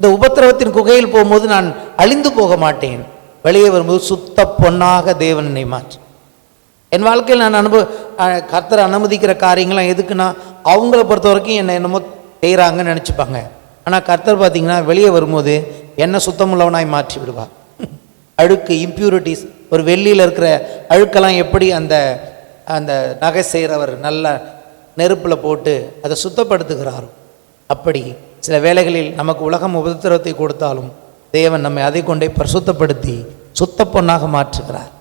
இந்த உபத்திரவத்தின் குகையில் போகும்போது நான் அழிந்து போக மாட்டேன். வெளியே வரும்போது சுத்த பொன்னாக தேவன் என்னை மாற்றி. என் வாழ்க்கையில் நான் கர்த்தர் அனுமதிக்கிற காரியங்கள்லாம் எதுக்குன்னா, அவங்கள பொறுத்த வரைக்கும் என்னமோ செய்கிறாங்கன்னு நினச்சிப்பாங்க. ஆனால் கர்த்தர் பார்த்தீங்கன்னா வெளியே வரும்போது என்ன சுத்தமுள்ளவனாய் மாற்றி விடுவார். அழுக்கு, இம்ப்யூரிட்டிஸ், ஒரு வெள்ளியில் இருக்கிற அழுக்கெல்லாம் எப்படி அந்த அந்த நகை செய்கிறவர் நல்ல நெருப்பில் போட்டு அதை சுத்தப்படுத்துகிறாரோ, அப்படி சில வேளைகளில் நமக்கு உலகம் உபத்திரவத்தை கொடுத்தாலும் தேவன் நம்மை அதை கொண்டே பரிசுத்தப்படுத்தி சுத்த பொன்னாக மாற்றுகிறார்.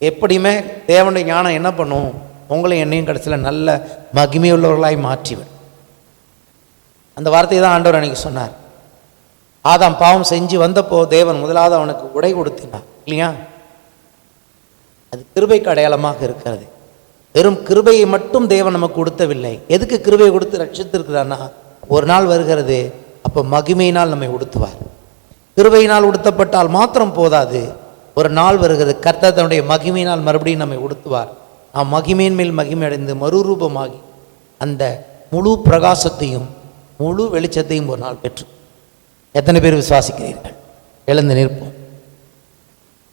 எப்படியுமே தேவனுடைய ஞானம் என்ன பண்ணும்? உங்களையும் என்னையும் கடைசியில் நல்ல மகிமையுள்ளவர்களாய் மாற்றிவிடும். அந்த வார்த்தையை தான் ஆண்டவர் அன்னைக்கு சொன்னார். ஆதாம் பாவம் செஞ்சு வந்தப்போ தேவன் முதலாவது அவனுக்கு உடை கொடுத்தினார் இல்லையா? அது கிருபைக்கு அடையாளமாக இருக்கிறது. வெறும் கிருபையை மட்டும் தேவன் நமக்கு கொடுத்தவில்லை. எதுக்கு கிருபையை கொடுத்து ரட்சித்திருக்கிறான்னா, ஒரு நாள் வருகிறது, அப்போ மகிமையினால் நம்மை உடுத்துவார். கிருபையினால் உடுத்தப்பட்டால் மாத்திரம் போதாது, ஒரு நாள் வருகிறது கர்த்தர் தன்னுடைய மகிமையினால் மறுபடியும் நம்மை உடுத்துவார். நாம் மகிமையின் மேல் மகிமை அடைந்து மறுரூபமாகி அந்த முழு பிரகாசத்தையும் முழு வெளிச்சத்தையும் ஒரு நாள் பெற்று. எத்தனை பேர் விசுவாசிக்கிறீர்கள்? எழுந்து நிற்போம்.